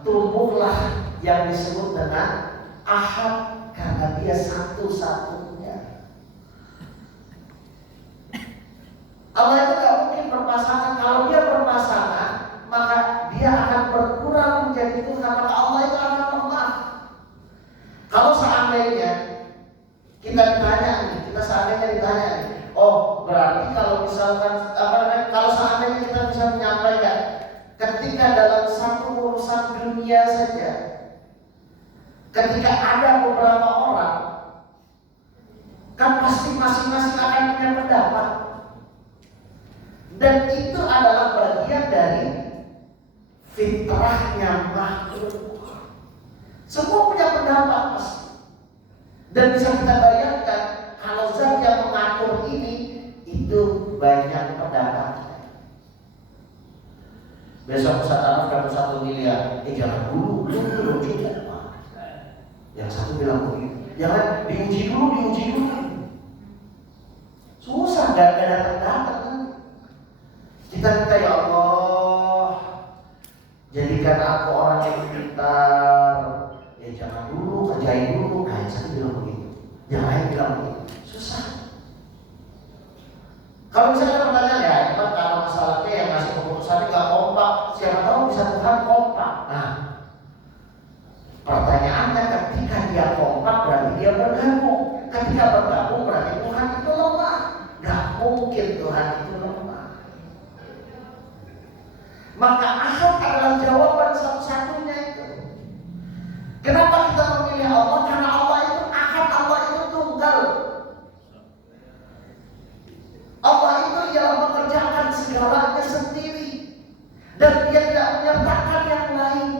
tumbuhlah yang disebut dengan ahad, karena Dia satu-satunya. Allah itu gak mungkin berpasangan. Kalau Dia berpasangan, maka Dia akan berkurang menjadi Tuhan. Maka Allah itu akan lemah. Kalau seandainya kita ditanya nih, oh berarti kalau misalkan kalau seandainya kita bisa menyampaikan, ketika dalam satu urusan dunia saja, ketika ada beberapa orang, kan pasti masing-masing akan punya pendapat. Dan itu adalah bagian dari fitrahnya makhluk. Semua punya pendapat pasti. Dan bisa kita bayangkan kalau zat yang mengatur ini itu banyak pendapat. Besok Ustaz Anwar dapat 1 miliar, jangan dulu, belum cukup. Yang satu bilang begitu, jangan diuji dulu. Susah, gak ada pendapat. Kita minta, ya Allah, jadikan aku orang yang pintar. Ya jangan dulu, kerjain dulu. Nah yang satu bilang begitu, yang lain bilang begitu. Susah. Kalau misalnya pertanyaan, ya cuma karena masalahnya yang ngasih keputusannya gak kompak. Siapa tahu bisa Tuhan kompak. Nah, pertanyaannya ketika dia kompak berarti dia bergabung. Ketika bergabung berarti Tuhan itu lemah. Gak mungkin Tuhan itu lemah. Maka ahad adalah jawaban satu-satunya itu. Kenapa kita memilih Allah? Karena Allah itu ahad, Allah itu tunggal. Allah itu yang mengerjakan segalanya sendiri. Dan Dia tidak menyertakan yang lain.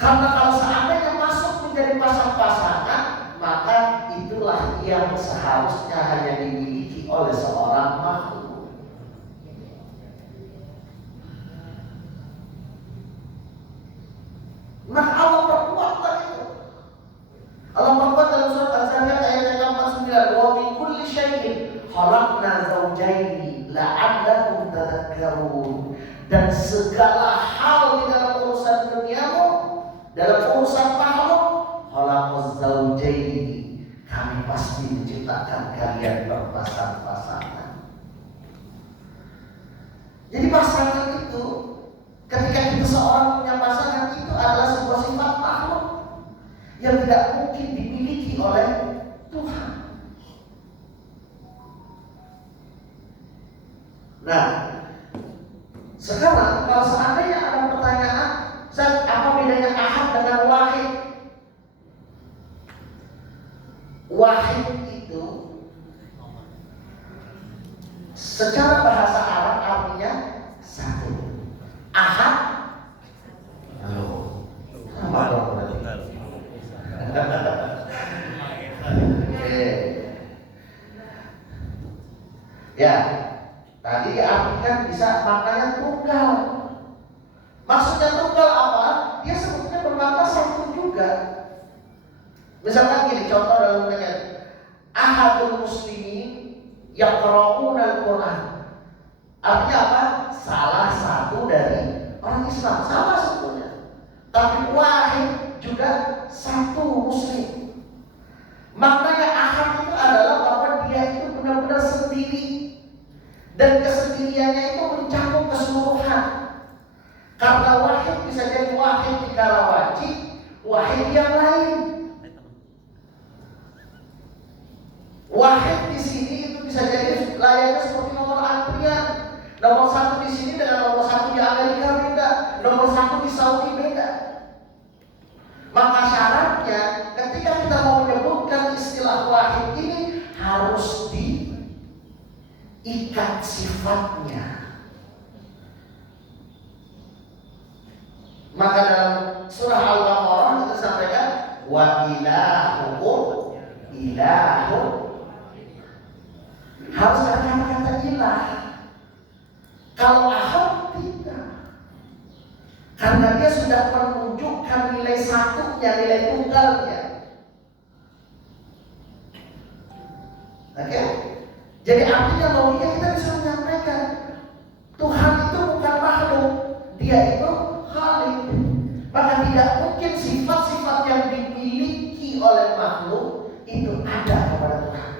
Karena kalau seandainya masuk menjadi pasang-pasangan, maka itulah yang seharusnya hanya dimiliki oleh seorang makhluk. Maka Allah perkuat itu. Allah perkuat dalam surat Az-Zariyat ayat yang ke-49, wa min kulli syai'in khalaqna zawjaini la'allakum tadhakkarun. Dan segala hal di dalam urusan duniamu, dalam urusan makhluk, khalaqaz zawjaini, kami pasti menciptakan kalian berpasang-pasangan. Jadi pasangan itu, ketika kita seorang punya pasangan, itu adalah sebuah sifat makhluk yang tidak mungkin dimiliki oleh Tuhan. Nah, sekarang kalau seandainya ada pertanyaan, apa bedanya ahad dengan wahid? Wahid itu secara bahasa Arab artinya satu. Ahad, ya, tadi diartikan bisa maknanya tunggal. Maksudnya tunggal apa? Dia sebetulnya bermakna satu juga. Misalkan gini, contoh dalam ayat ahadul muslimin yaqra'una al-Qur'an. Artinya apa? Salah satu dari orang Islam, sama sebetulnya. Tapi wahid juga satu muslim. Maknanya ahad itu adalah bahwa dia itu benar-benar sendiri, dan kesendiriannya itu mencakup keseluruhan. Karena wahid bisa jadi wahid di Karawaci, wahid yang lain. Wahid di sini itu bisa jadi layaknya seperti nomor antrian. Nomor satu di sini dengan nomor satu di Amerika beda, nomor satu di Saudi beda. Maka syaratnya ketika kita mau menyebutkan istilah wahid ini harus diikat sifatnya. Maka dalam surah Al-Baqarah kita sampaikan wa ilahukum ilahun. Harus ada kata-kata ilah. Kalau ahad tidak, karena dia sudah menunjukkan nilai satunya, nilai tunggalnya. Oke? Jadi artinya logika kita bisa menyampaikan Tuhan itu bukan makhluk, dia itu Khalik. Maka tidak mungkin sifat-sifat yang dimiliki oleh makhluk itu ada kepada Tuhan.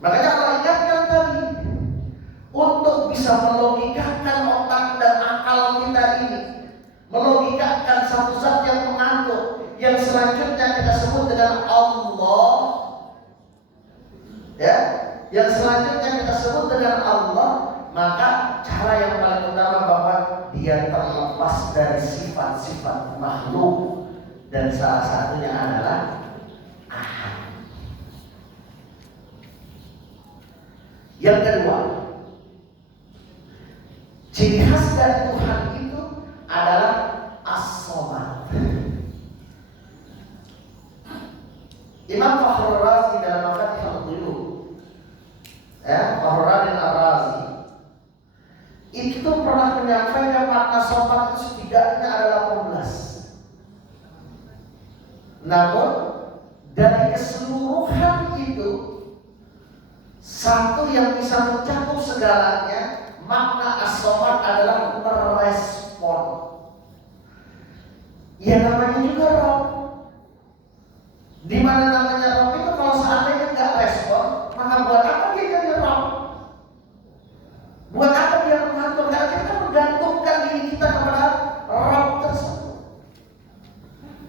Makanya Allah ingatkan tadi, untuk bisa melogikakan otak dan akal kita ini, melogikakan satu zat yang mengatur, yang selanjutnya kita sebut dengan Allah, ya, yang selanjutnya kita sebut dengan Allah, maka cara yang paling utama bahwa dia terlepas dari sifat-sifat makhluk, dan salah satunya adalah ahad. Yang kedua, ciri khas dari Tuhan itu adalah as-somad. Imam Fakhrul Razi dalam Mafatihul Ghuyub, Fakhrul Razi itu pernah menyampaikan makna somad itu setidaknya ada 18. Namun dari keseluruhan itu, satu yang bisa mencakup segalanya, makna as-somad adalah merespon. Ya namanya juga Rob. Di mana namanya Rob itu kalau seandainya nggak respon, maka buat apa dia jadi Rob? Buat apa dia mengatur? Karena kita menggantungkan diri kita kepada Rob tersebut,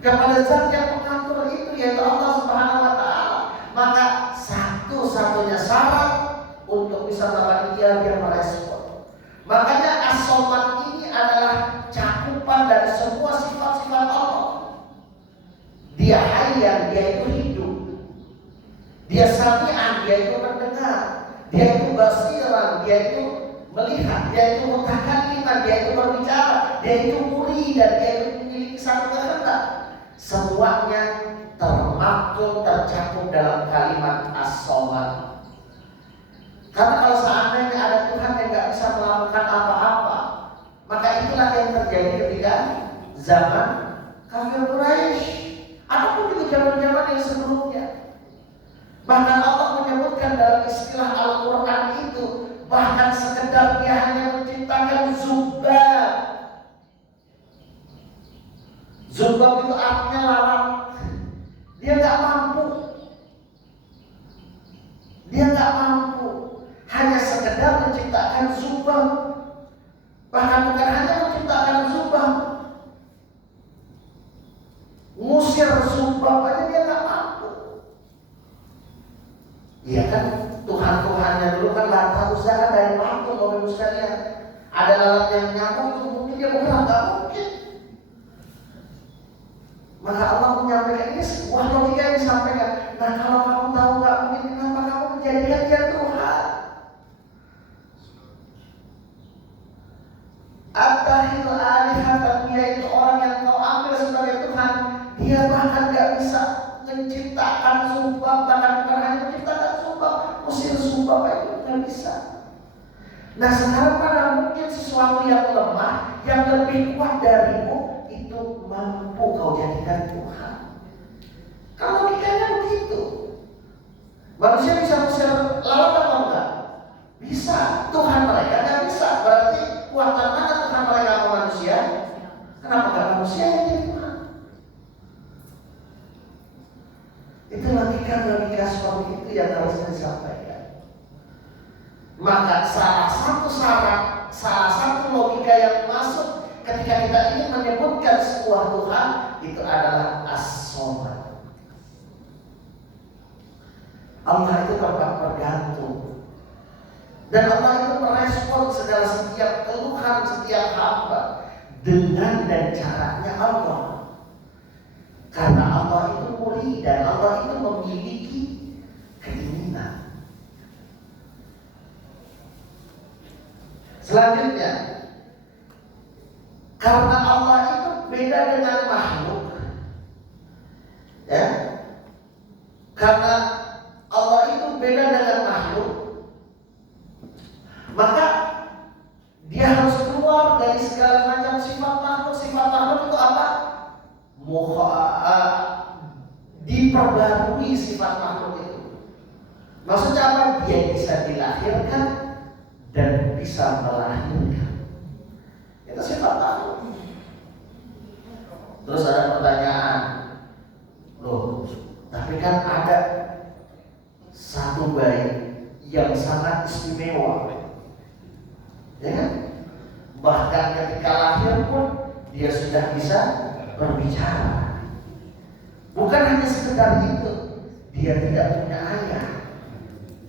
kepada zat yang mengatur itu, yaitu Allah Subhanahu wa Ta'ala. Maka satu-satunya syarat untuk bisa melakukan dia merespon. Makanya as-somad ini adalah cakupan dari semua sifat-sifat Allah. Dia hayyan, dia itu hidup. Dia sami'an, dia itu mendengar. Dia itu basiran, dia itu melihat. Dia itu mutakalliman, dia itu berbicara. Dia itu muri, dan dia itu memiliki satu kehendak. Semuanya termaktub, tercakup dalam kalimat as-somad. Karena kalau seandainya ada Tuhan yang nggak bisa melakukan apa-apa, maka itu itulah yang terjadi ketika zaman kafir Quraisy ataupun juga zaman-zaman yang sebelumnya. Bahkan Allah menyebutkan dalam istilah Al-Quran itu, bahkan sekedar dia hanya menciptakan Zubab. Zubab itu artinya lalat. Dia nggak mampu. Dia nggak mampu. Hanya sekedar menciptakan Zubab. Bahkan bukan hanya menciptakan Zubab, ngusir Zubab aja dia nggak mampu. Iya kan, Tuhan-Tuhannya dulu kan Lata usaha dari waktu Bapak Ibu sekalian. Ada lalat yang nyambung itu mungkin dia bergerak, nggak mungkin. Maka Allah menyampaikan ini sebuah logika yang disampaikan. Nah kalau kamu tahu nggak mungkin, kenapa kamu menjadikan dia Tuhan? At-tahil alihatan, dia itu orang yang kau ambil sebagai Tuhan. Dia bahkan nggak bisa menciptakan Zubab, bahkan bukan hanya menciptakan Zubab, usir Zubab itu nggak bisa. Nah sekarang pada mungkin sesuatu yang lemah, yang lebih kuat darimu, itu mampu kau jadikan Tuhan. Kalau logikanya begitu. Manusia bisa usir lalat apa enggak? Bisa. Tuhan mereka nggak bisa. Berarti kuatan mana Tuhan mereka sama manusia? Kenapa nggak manusia yang jadi Tuhan? Itu logika seperti itu yang harus disampaikan. Maka salah satu logika yang masuk ketika kita ingin menyebutkan sebuah Tuhan itu adalah as-somad. Allah itu tempat bergantung. Dan Allah itu merespon segala setiap keluhan setiap hamba dengan dan caranya Allah. Karena Allah itu mulia dan Allah itu memiliki keinginan. Selanjutnya, karena Allah itu beda dengan makhluk, ya. Karena Allah itu beda dengan makhluk, maka dia harus keluar dari segala macam sifat makhluk. Sifat makhluk itu apa? Diperbarui sifat makhluk itu. Maksudnya apa? Dia bisa dilahirkan dan bisa melahirkan. Itu sifat makhluk. Terus ada pertanyaan, loh, tapi kan ada satu bayi yang sangat istimewa, ya kan? Bahkan ketika lahir pun dia sudah bisa berbicara. Bukan hanya sekedar itu, dia tidak punya ayah.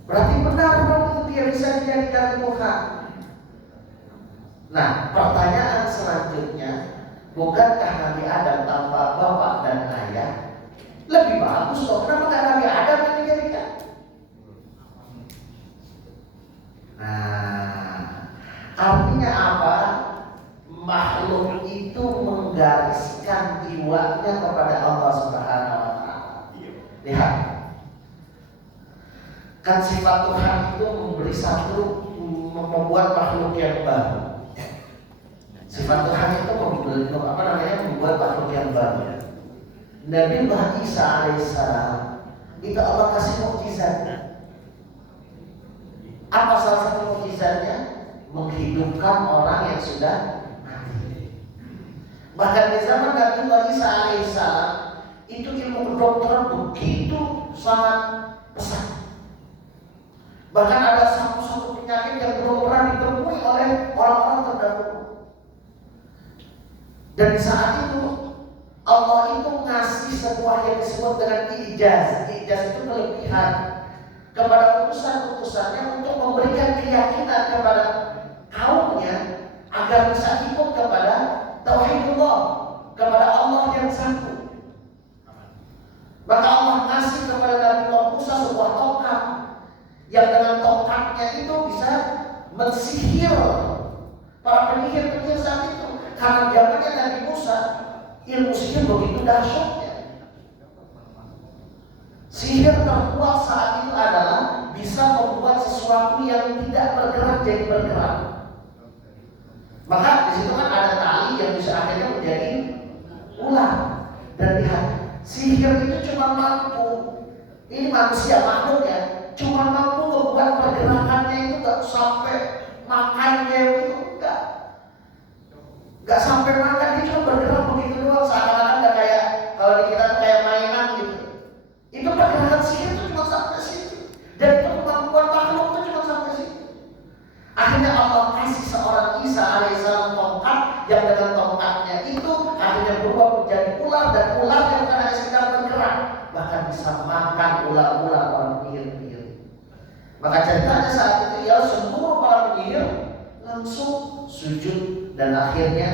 Berarti benar dong itu dia bisa dijadikan Tuhan. Nah, pertanyaan selanjutnya, bukankah Nabi Adam tanpa bapak dan ayah lebih bagus dong? Kenapa nggak Nabi Adam yang dijadikan? Nah, artinya apa? Makhluk itu menggariskan jiwanya kepada Allah Subhanahu wa Ta'ala. Lihat, kan sifat Tuhan itu membuat makhluk yang baru. Sifat Tuhan itu membuat makhluk yang baru. Nabi Isa alaihissalam itu Allah kasih mukjizat. Apa salah satu mukjizatnya? Menghidupkan orang yang sudah mati. Bahkan di zaman Nabi Isa alaihissalam itu ilmu kedokteran begitu sangat pesat. Bahkan ada satu penyakit yang belum pernah ditemui oleh orang-orang terdahulu. Dan di saat itu Allah itu ngasih sebuah yang disebut dengan ijaz. Ijaz itu kelebihan kepada utusan-utusannya untuk memberikan keyakinan kepada kaumnya agar bisa ikut kepada tauhidullah, kepada Allah yang satu. Maka Allah ngasih kepada Nabi Musa sebuah tongkat yang dengan tongkatnya itu bisa mensihir para penyihir-penyihir saat itu. Karena zamannya Nabi Musa ilmu sihir begitu dahsyatnya. Sihir terkuat saat itu adalah bisa membuat sesuatu yang tidak bergerak jadi bergerak. Maka di situ kan ada yang bisa akhirnya menjadi ular. Dan lihat, sihir itu cuma mampu, ini manusia makhluk ya, cuma mampu membuat pergerakannya itu gak sampai makannya itu nggak sampai makan, dia cuma bergerak begitu doang, seakan-akan kayak kalau di kita tuh kayak mainan gitu. Itu pergerakan sihir itu cuma sampai situ, dan itu kemampuan makhluk itu cuma sampai situ. Akhirnya Allah kasih seorang Isa alaihissalam tongkat, yang dengan tongkatnya itu akhirnya berubah menjadi ular, dan ularnya bukan hanya sekedar bergerak, bahkan bisa makan ular-ular orang penyihir. Maka ceritanya saat itu ya seluruh para penyihir langsung sujud dan akhirnya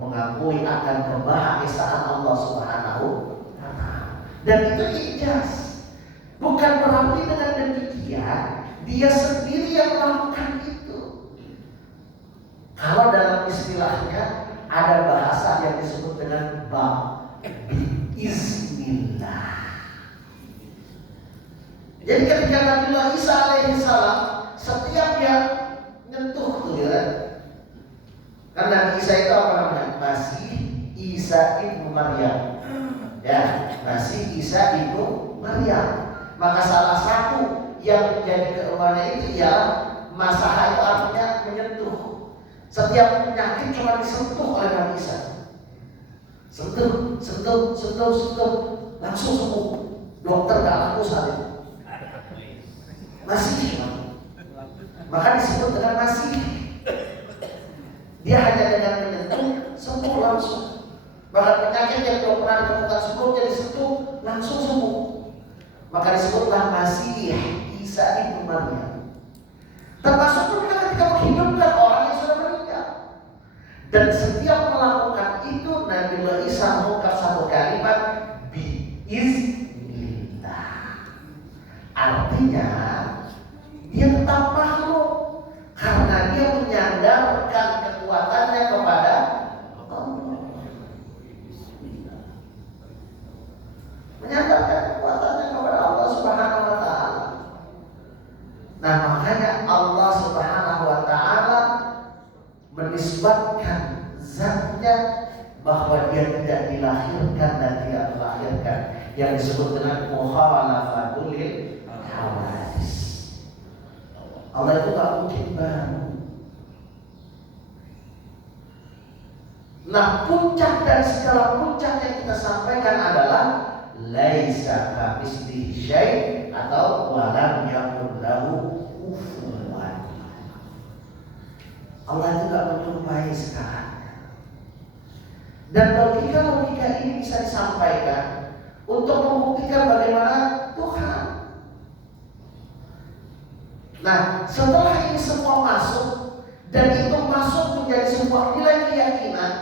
mengakui akan kemahaesaan Allah Subhanahu wa Ta'ala. Dan itu ijaz. Bukan berarti dengan demikian dia sendiri yang melakukan itu. Kalau dalam istilahnya ada bahasa yang disebut dengan biiznillah. Jadi ketika Nabiullah Isa alaihissalam setiap yang nyentuh tuh ya, kan Nabi Isa itu apa namanya? Masih Isa ibnu Maryam, ya, Masih Isa ibnu Maryam. Maka salah satu yang menjadi keumumannya itu ya masaha, itu artinya menyentuh. Setiap penyakit cuma disentuh oleh Nabi Isa, sentuh, langsung sembuh. Dokter gak laku saat itu. Masih, maka disebut dengan masih. Dia hanya dengan menyentuh sembuh langsung. Bahkan penyakit yang belum pernah ditemukan sebelumnya disentuh langsung sembuh. Maka disebutlah Masih Isa ibnu Maryam. Termasuk juga ketika menghidupkan orang yang sudah meninggal. Dan setiap melakukan itu Nabiullah Isa mengungkap satu kalimat biiznillah. Artinya dia tetap makhluk karena dia menyandarkan kekuatannya kepada Allah. Menyandarkan kekuatannya kepada Allah Subhanahu wa Ta'ala. Nah, makanya Allah Subhanahu wa Ta'ala menisbatkan zatnya bahwa dia tidak dilahirkan dan tidak melahirkan, yang disebut dengan mukhalafatul hawadis. Allah itu tak mungkin baru. Nah, puncak dan segala puncak yang kita sampaikan adalah laisa kamitslihi syai' atau walam yakul lahu kufuwan. Allah itu tak menyerupai sekarang. Dan logika ini bisa disampaikan untuk membuktikan bagaimana Tuhan. Nah, setelah ini semua masuk dan itu masuk menjadi sebuah nilai keyakinan,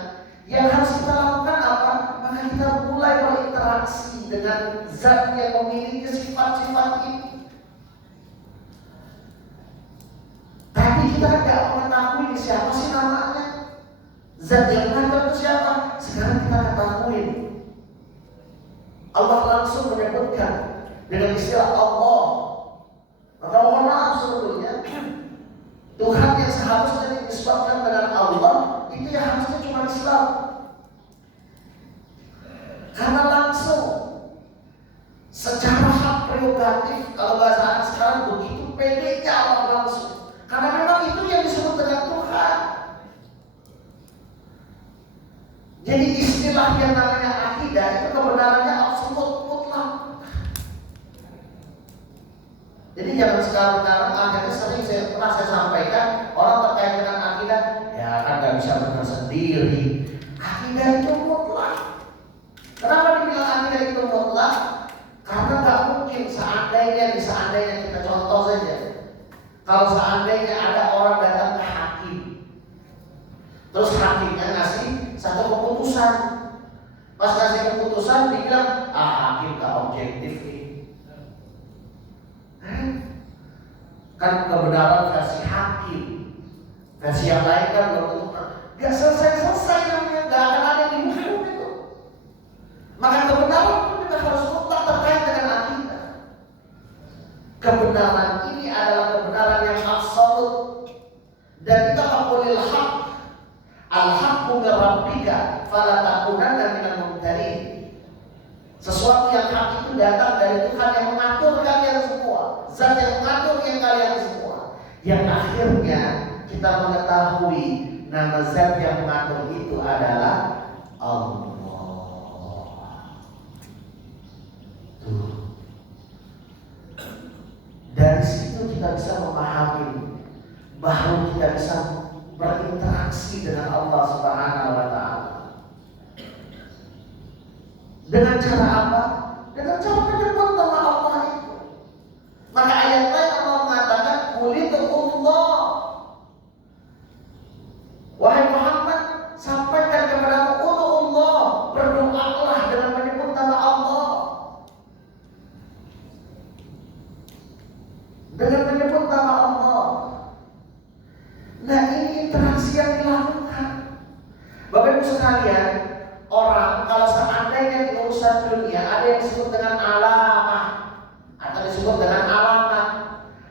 yang harus kita lakukan apa? Maka kita mulai berinteraksi dengan zat yang memiliki sifat-sifat ini. Tapi kita tidak mengetahui siapa sih namanya. Zat yang mengatur itu siapa? Sekarang kita ketahui. Allah langsung menyebutkan dengan istilah Allah. Maka mohon maaf sebetulnya Tuhan yang seharusnya disebutkan dengan Allah itu yang harusnya cuma Islam. Karena langsung secara hak prerogatif, kalau bahasa anak sekarang begitu pedenya Allah langsung. Karena memang itu yang disebut dengan Tuhan. Jadi istilah yang namanya akidah itu kebenarannya absolut mutlak. Jadi jangan sekarang akhirnya sering pernah saya sampaikan orang terkait dengan akidah, ya kan gak bisa benar sendiri. Akidah itu mutlak. Kenapa dibilang akidah itu mutlak? Karena gak mungkin seandainya kita contoh saja. Kalau seandainya ada orang datang ke hakim, terus hakimnya ngasih satu keputusan, pas ngasih keputusan dibilang hakim gak objektif nih. Kan kebenaran versi hakim, versi yang lain kan belum tentu. Gak selesai namanya, gak akan ada yang dihukum itu. Maka kebenaran itu juga harus mutlak terkait dengan akidah. Kebenaran ini adalah kebenaran yang absolut, dan kita mengulil hak, al-haqqu min rabbika fala takunanna minal mumtarin. Sesuatu yang hak itu datang dari Tuhan yang mengatur kalian semua, zat yang mengatur yang kalian semua. Yang akhirnya kita mengetahui nama zat yang mengatur itu adalah Allah. Tuh. Dari situ kita bisa memahami, baru kita bisa berinteraksi dengan Allah Subhanahu wa Ta'ala. Dengan cara apa? Dengan cara menyebut nama Allah itu. Maka ayat lain Allah mengatakan, "Qulidullah." Wahai Muhammad, sampaikan kepadamu, "Ud'ullah." Berdoalah dengan menyebut nama Allah. Dengan menyebut nama Allah. Nah, ini interaksi yang dilakukan. Bapak Ibu sekalian, orang kalau seandainya di urusan dunia ada yang disebut dengan alamah atau disebut dengan alamat,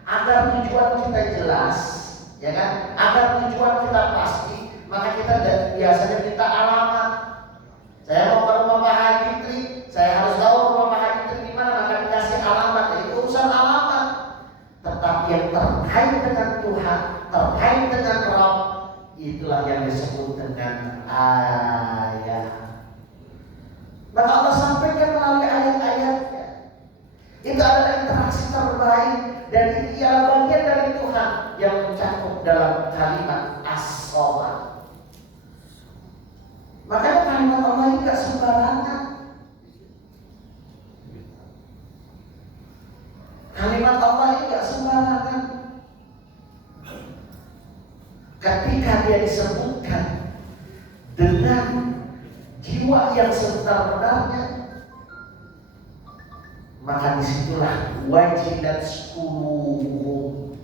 agar tujuan kita jelas, ya kan? Agar tujuan kita pasti, maka kita biasanya minta alamat. Saya mau ke rumah Pak Haji Tri, saya harus tahu rumah Pak Haji Tri di mana, maka dikasih alamat. Itu urusan alamat. Tetapi yang terkait dengan Tuhan, terkait dengan Rabb, itulah yang disebut dengan ayat. Maka Allah sampaikan melalui ayat-ayatnya. Itu adalah interaksi terbaik, dan itu ialah bagian dari Tuhan yang mencakup dalam kalimat as-shalah. Makanya kalimat Allah ini gak sembarangan. Kalimat Allah ini gak sembarangan. Ketika dia disebutkan dengan jiwa yang sebenar-benarnya, maka disitulah wajilat qulubuhum.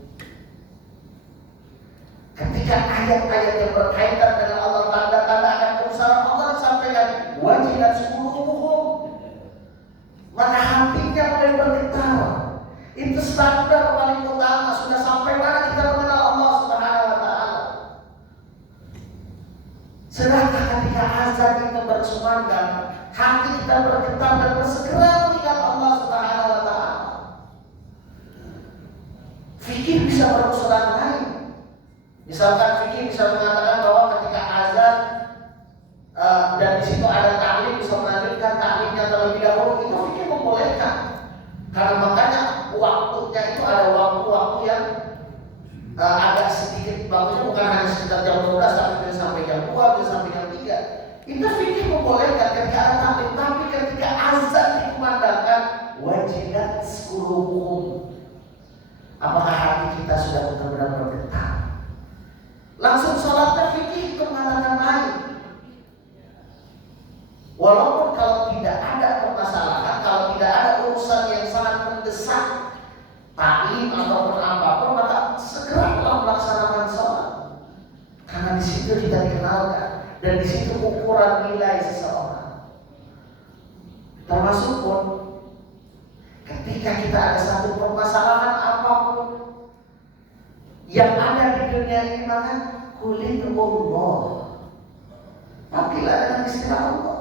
Ketika ayat-ayat yang berkaitan dengan Allah, tanda-tanda akan kebesaran Allah disampaikan, wajilat qulubuhum, maka hatinya mulai bergetar. Itu standar paling utama. Sudah sampai mana kita mengenal Allah Subhanahu wa Ta'ala. Sedangkan ketika azan itu berkumandang, hati kita bergetar dan bersegera mengingat Allah Subhanahu wa Ta'ala. Fikir bisa berusulan lain. Misalkan fikir bisa mengatakan bahwa ketika azan dan di situ ada taklim, bisa melanjutkan taklimnya terlebih dahulu, itu fikir membolehkan. Karena makanya waktunya itu ada waktu-waktu yang agak sedikit bagusnya, bukan hanya sekitar jam 12 tapi bisa sampai jam 2, bisa sampai jam 3. Itu fikir membolehkan ketika ada taklim. Tapi ketika azan dikumandangkan, wajilat qulubuhum, apakah hati kita sudah benar-benar bergetar? Langsung sholatnya fikir itu mengatakan lain. Walaupun kalau tidak ada permasalahan, kalau tidak ada urusan yang sangat mendesak, taklim ataupun apapun, maka segeralah melaksanakan sholat. Karena di situ kita dikenalkan, dan di situ ukuran nilai seseorang. Termasuk pun ketika kita ada satu permasalahan apapun yang ada di dunia ini, maka kulit Allah, panggillah dengan istilah Allah.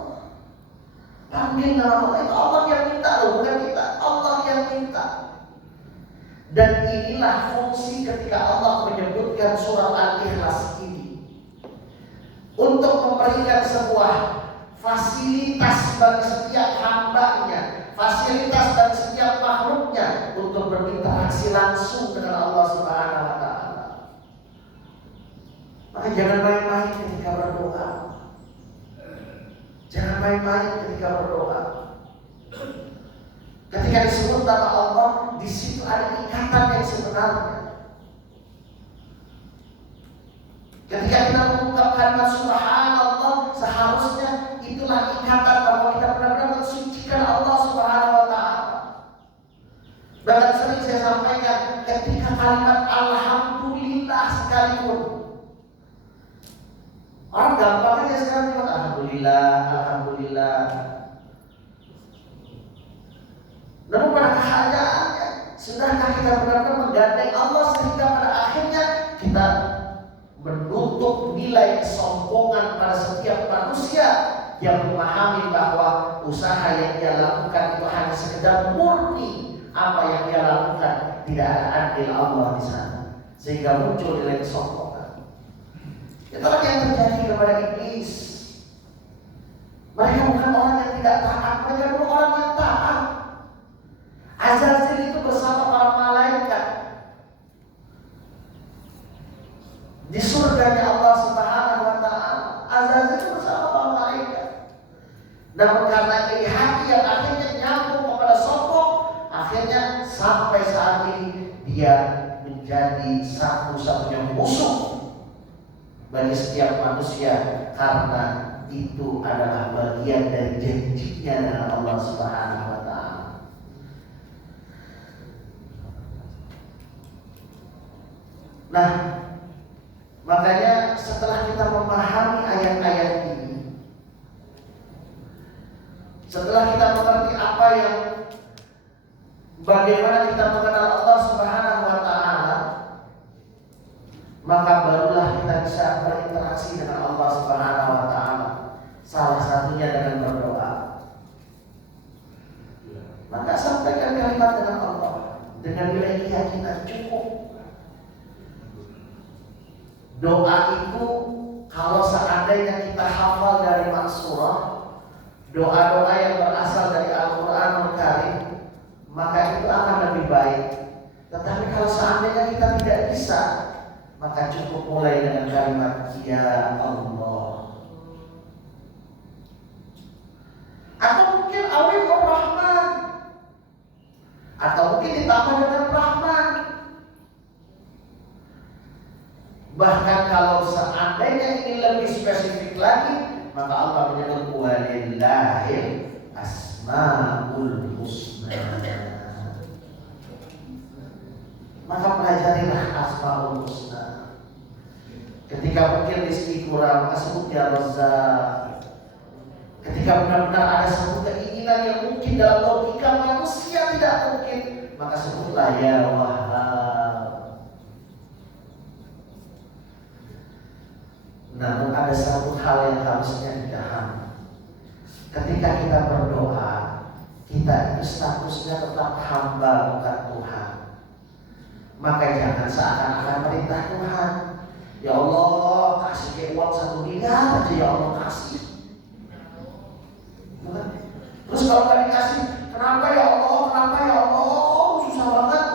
Panggil nama Allah, itu Allah yang minta loh, bukan kita. Allah yang minta. Dan inilah fungsi ketika Allah menyebutkan surat Al-Ikhlas ini, untuk memberikan sebuah fasilitas bagi setiap hambanya, fasilitas bagi setiap makhluknya untuk berinteraksi langsung dengan Allah Subhanahu wa Ta'ala. Maka jangan main-main ketika berdoa. Jangan main-main ketika berdoa. Ketika disebut nama Allah, di situ ada ikatan yang sebenarnya. Ketika kita mengungkap kalimat Subhanallah, seharusnya itulah ikatan bahwa kita benar-benar mensucikan Allah Subhanahu wa Ta'ala. Bahkan sering saya sampaikan, ketika kalimat Alhamdulillah sekalipun, orang gampang aja sekarang bilang Alhamdulillah, Alhamdulillah. Namun pada keadaannya, sudahkah kita benar-benar menggandeng Allah sehingga pada akhirnya kita menutup nilai kesombongan pada setiap manusia yang memahami bahwa usaha yang dia lakukan itu hanya sekedar murni apa yang dia lakukan, tidak ada adil Allah di sana, sehingga muncul nilai kesombongan. Itulah yang terjadi kepada iblis. Mereka bukan orang yang tidak taat, mereka bukan orang yang taat. Azazil itu bersama para malaikat di surganya Allah Subhanahu wa Ta'ala. Azazil itu bersama para malaikat. Namun karena iri hati yang akhirnya nyambung kepada sombong, akhirnya sampai saat ini dia menjadi satu-satunya musuh bagi setiap manusia, karena itu adalah bagian dari janjinya dengan Allah Subhanahu wa Ta'ala. Nah, makanya setelah kita memahami ayat-ayat ini, setelah kita mengerti apa yang bagaimana kita mengenal Allah Subhanahu wa Ta'ala, maka barulah kita bisa berinteraksi dengan Allah Subhanahu wa Ta'ala. Salah satunya dengan berdoa. Maka sampaikan kalimat dengan Allah dengan nilai keyakinan cukup. Doa itu kalau seandainya kita hafal dari maksurah, doa-doa yang berasal dari Al-Quranul Karim, maka itu akan lebih baik. Tetapi kalau seandainya kita tidak bisa, maka cukup mulai dengan kalimat Ya Allah. Atau mungkin Awil Rahman, atau mungkin ditambah dengan Rahman. Bahkan kalau seandainya ingin lebih spesifik lagi, maka Allah menyebut walillahil asmaul husna. Maka pelajarilah asmaul husna. Ketika mungkin rezeki kurang, maka sebut ya Razzaq. Ketika benar-benar ada satu keinginan yang mungkin dalam logika manusia tidak mungkin, maka sebutlah ya Wahhab. Namun ada satu hal yang harusnya dipahami. Ketika kita berdoa, kita itu statusnya tetap hamba, bukan Tuhan. Maka jangan seakan-akan perintah Tuhan. Ya Allah, kasih uang 1 miliar aja, ya Allah kasih. Bukan. Terus kalau nggak dikasih, kenapa ya Allah, kenapa ya Allah, susah banget.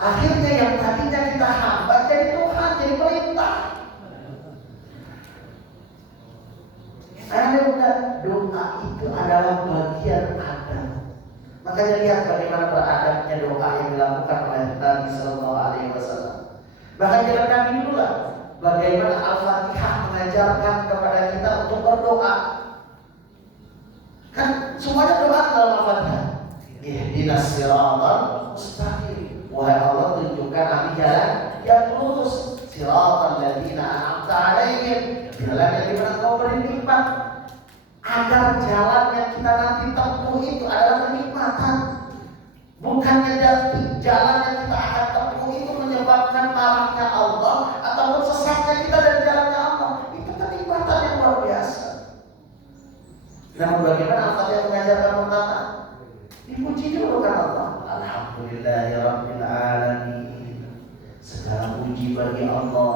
Akhirnya yang tadinya kita hamba jadi Tuhan, jadi perintah. Karena doa itu adalah bagian adab. Makanya lihat bagaimana beradabnya doa yang dilakukan oleh Nabi Sallallahu Alaihi Wasallam. Bahkan jalan Nabi dulu lah, bagaimana Al-Fatihah mengajarkan kepada kita untuk berdoa. Kan semuanya doa dalam Al-Fatihah. Ihdinas siratal mustaqim. Wahai Allah, tunjukkan kami jalan yang lurus. Siratal ladzina an'amta 'alaihim. Jalan yang dimana Kau beri nikmat. Agar jalan yang kita nanti tempuh itu adalah kenikmatan. Bukannya dari jalan yang kita akan tempuh itu menyebabkan marahnya Allah ataupun sesatnya kita dari jalannya Allah. Itu kenikmatan yang luar biasa. Namun bagaimana Al-Fatihah mengajarkan pertama? Dipuji dulu kan Allah. Alhamdulillahirabbil alamin. Segala puji bagi Allah,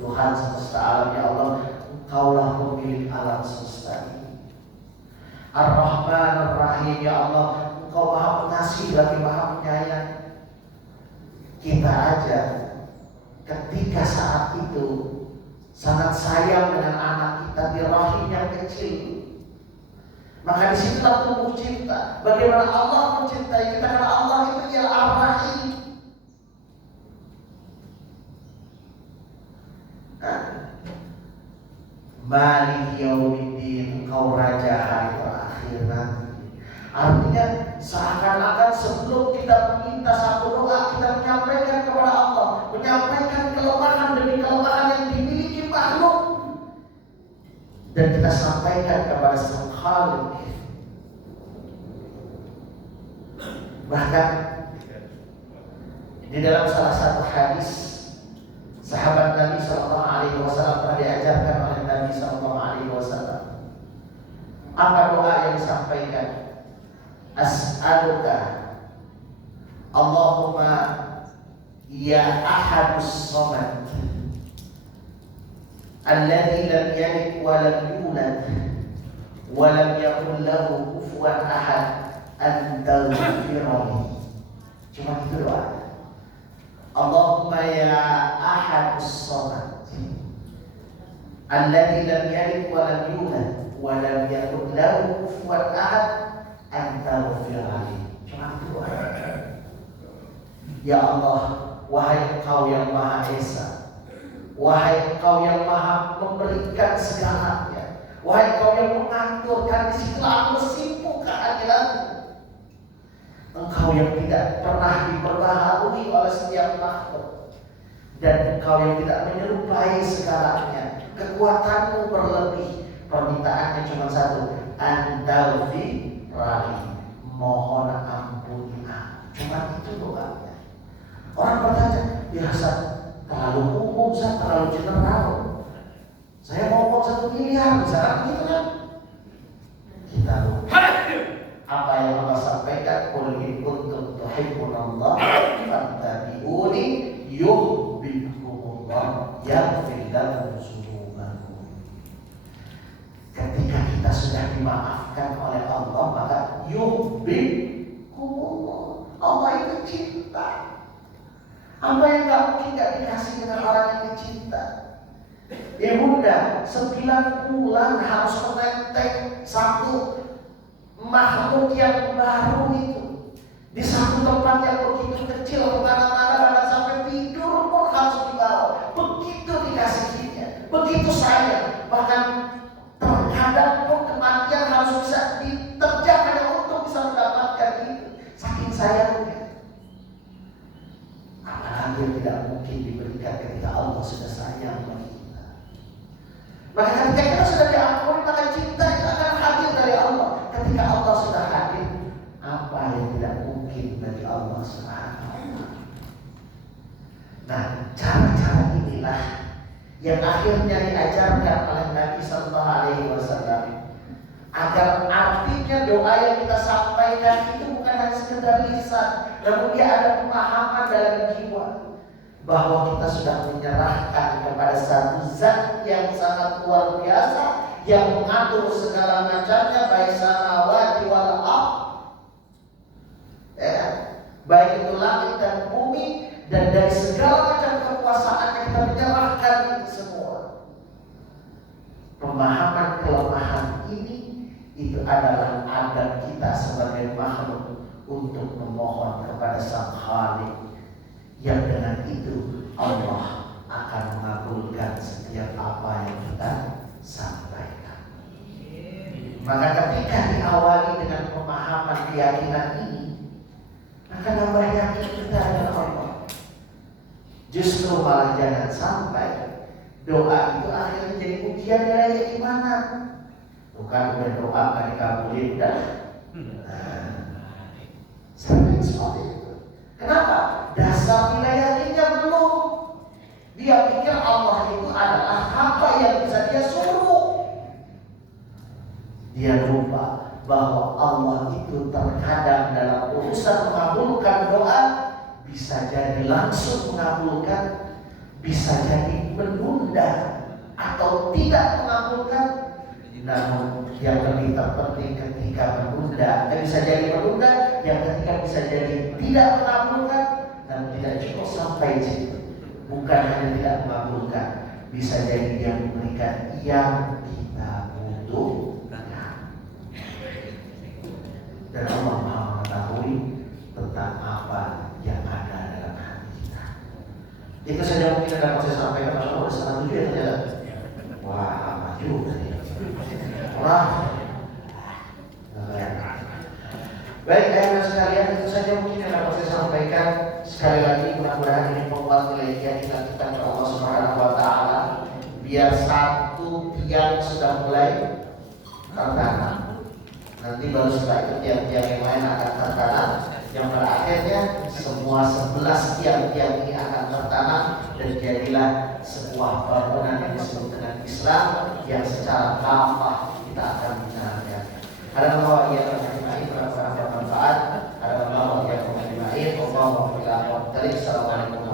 Tuhan semesta alam. Ya Allah, Engkaulah pemilik alam semesta ini. Ar-Rahman Ar-Rahim. Ya Allah, Engkau Maha Pengasih lagi Maha Penyayang. Kita aja ketika saat itu sangat sayang dengan anak kita di rahim yang kecil, maka disitulah tumbuh cinta. Bagaimana Allah mencintai kita, karena Allah itu ialah Ar-Rahim. Malik yaumiddin, Engkau Raja hari terakhir nanti. Artinya seakan-akan sebelum kita meminta satu doa, kita menyampaikan kepada Allah, menyampaikan kelemahan demi kelemahan yang dimiliki makhluk, dan kita sampaikan kepada Sang Khalik. Bahkan di dalam salah satu hadis Sahabat Nabi Sallallahu Alaihi Wasallam pernah diajarkan oleh Nabi Sallallahu Alaihi Wasallam. Apa doa yang disampaikan? As'aluka Allahumma ya ahadus samad alladzi lam yalid wa lam yulad wa lam yakul lahu kufuwan ahad an taghfirli. Cuma itu doa. Allahumma ya ahadus samad alladzi lam yalid wa lam yulad wa lam yakul lahu kufuwan ahad an taghfirli. Cuma itu doa. Ya Allah, wahai Engkau yang Maha Esa, wahai Engkau yang Maha memberikan segalanya, wahai Engkau yang mengaturkan, di situ aku bersimpuh kehadiranmu. Engkau yang tidak pernah diperbaharui oleh setiap makhluk, dan Engkau yang tidak menyerupai segalanya. Kekuatanmu berlebih, permintaannya cuma satu, Andalfi Rali, mohon ampuni aku. Cuma itu doanya. Orang bertanya, biasa terlalu umum, terlalu general. Saya mau uang 1 miliar, misalkan gitu kan? Kita lupa apa yang Allah sampaikan. Qul in kuntum tuhibbunallah fattabi'uni yuhibbukumullah yaghfir lakum dzunubakum. Ketika kita sudah dimaafkan oleh Allah, maka yuhibbukumullah. Allah itu cinta. Apa yang gak mungkin gak dikasih dengan orang yang dicinta? Ibunda 9 bulan harus menenteng satu makhluk yang baru itu di satu tempat yang begitu kecil, kemana-mana, bahkan sampai tidur pun harus dibawa. Begitu dikasihinya, begitu sayang. Bahkan terkadang pun kematian harus bisa diterjang hanya untuk bisa mendapatkan itu. Saking sayangnya. Apalagi yang tidak mungkin diberikan ketika Allah sudah sayang bagi kita. Maka ketika kita sudah diampuni, maka cinta itu akan hadir dari Allah. Ketika Allah sudah hadir, apa yang tidak mungkin bagi Allah Subhanahu wa Ta'ala. Nah, cara-cara inilah yang akhirnya diajarkan oleh Nabi Sallallahu Alaihi Wasallam, agar artinya doa yang kita sampaikan itu bukan hanya sekedar lisan, namun dia ada pemahaman dalam jiwa bahwa kita sudah menyerahkan kepada satu zat yang sangat luar biasa, yang mengatur segala macamnya, baik samawati wal ardh, ya, baik itu langit dan bumi, dan dari segala macam kekuasaannya kita menyerahkan itu semua. Pemahaman kelemahan ini itu adalah adab kita sebagai makhluk untuk memohon kepada Sang Khalik, yang dengan itu Allah akan mengabulkan setiap apa yang kita sampaikan. Maka ketika diawali dengan pemahaman keyakinan ini, maka nambah yakin kita dengan Allah. Justru malah jangan sampai doa itu akhirnya jadi ujian nilai keimanan. Bukan udah doa gak dikabulin dah. Sampai seperti itu. Kenapa? Dasar nilai yakinnya belum. Dia pikir Allah itu adalah apa yang bisa dia suruh. Dia lupa bahwa Allah itu terkadang dalam urusan mengabulkan doa bisa jadi langsung mengabulkan, bisa jadi menunda atau tidak mengabulkan. Namun yang lebih terpenting ketika menunda, bisa jadi menunda, yang ketika bisa jadi tidak mengabulkan, namun tidak cukup sampai situ. Bukan hanya tidak mengabulkan, bisa jadi dia memberikan yang kita butuhkan. Dan Allah Maha mengetahui tentang apa yang ada dalam hati kita. Itu saja mungkin akan saya sampaikan. Masya Allah, setengah 7 ya ternyata. Wah, lama juga nih. Wah. Baik, ayah sekalian, itu saja mungkin yang dapat saya sampaikan. Sekali lagi, mudah-mudahan ini membuat nilai keyakinan kita kepada Allah Subhanahu wa Ta'ala, biar satu tiang sudah mulai tertanam. Nanti baru setelah itu tiang-tiang yang lain akan tertanam. Yang pada akhirnya semua 11 tiang-tiang ini akan tertanam dan jadilah sebuah bangunan yang disebut dengan Islam yang secara kafah kita akan menjalankan. Ada bahwa ia bermanfaat, bermanfaat, ada bahwa ia bermanfaat. Assalamualaikum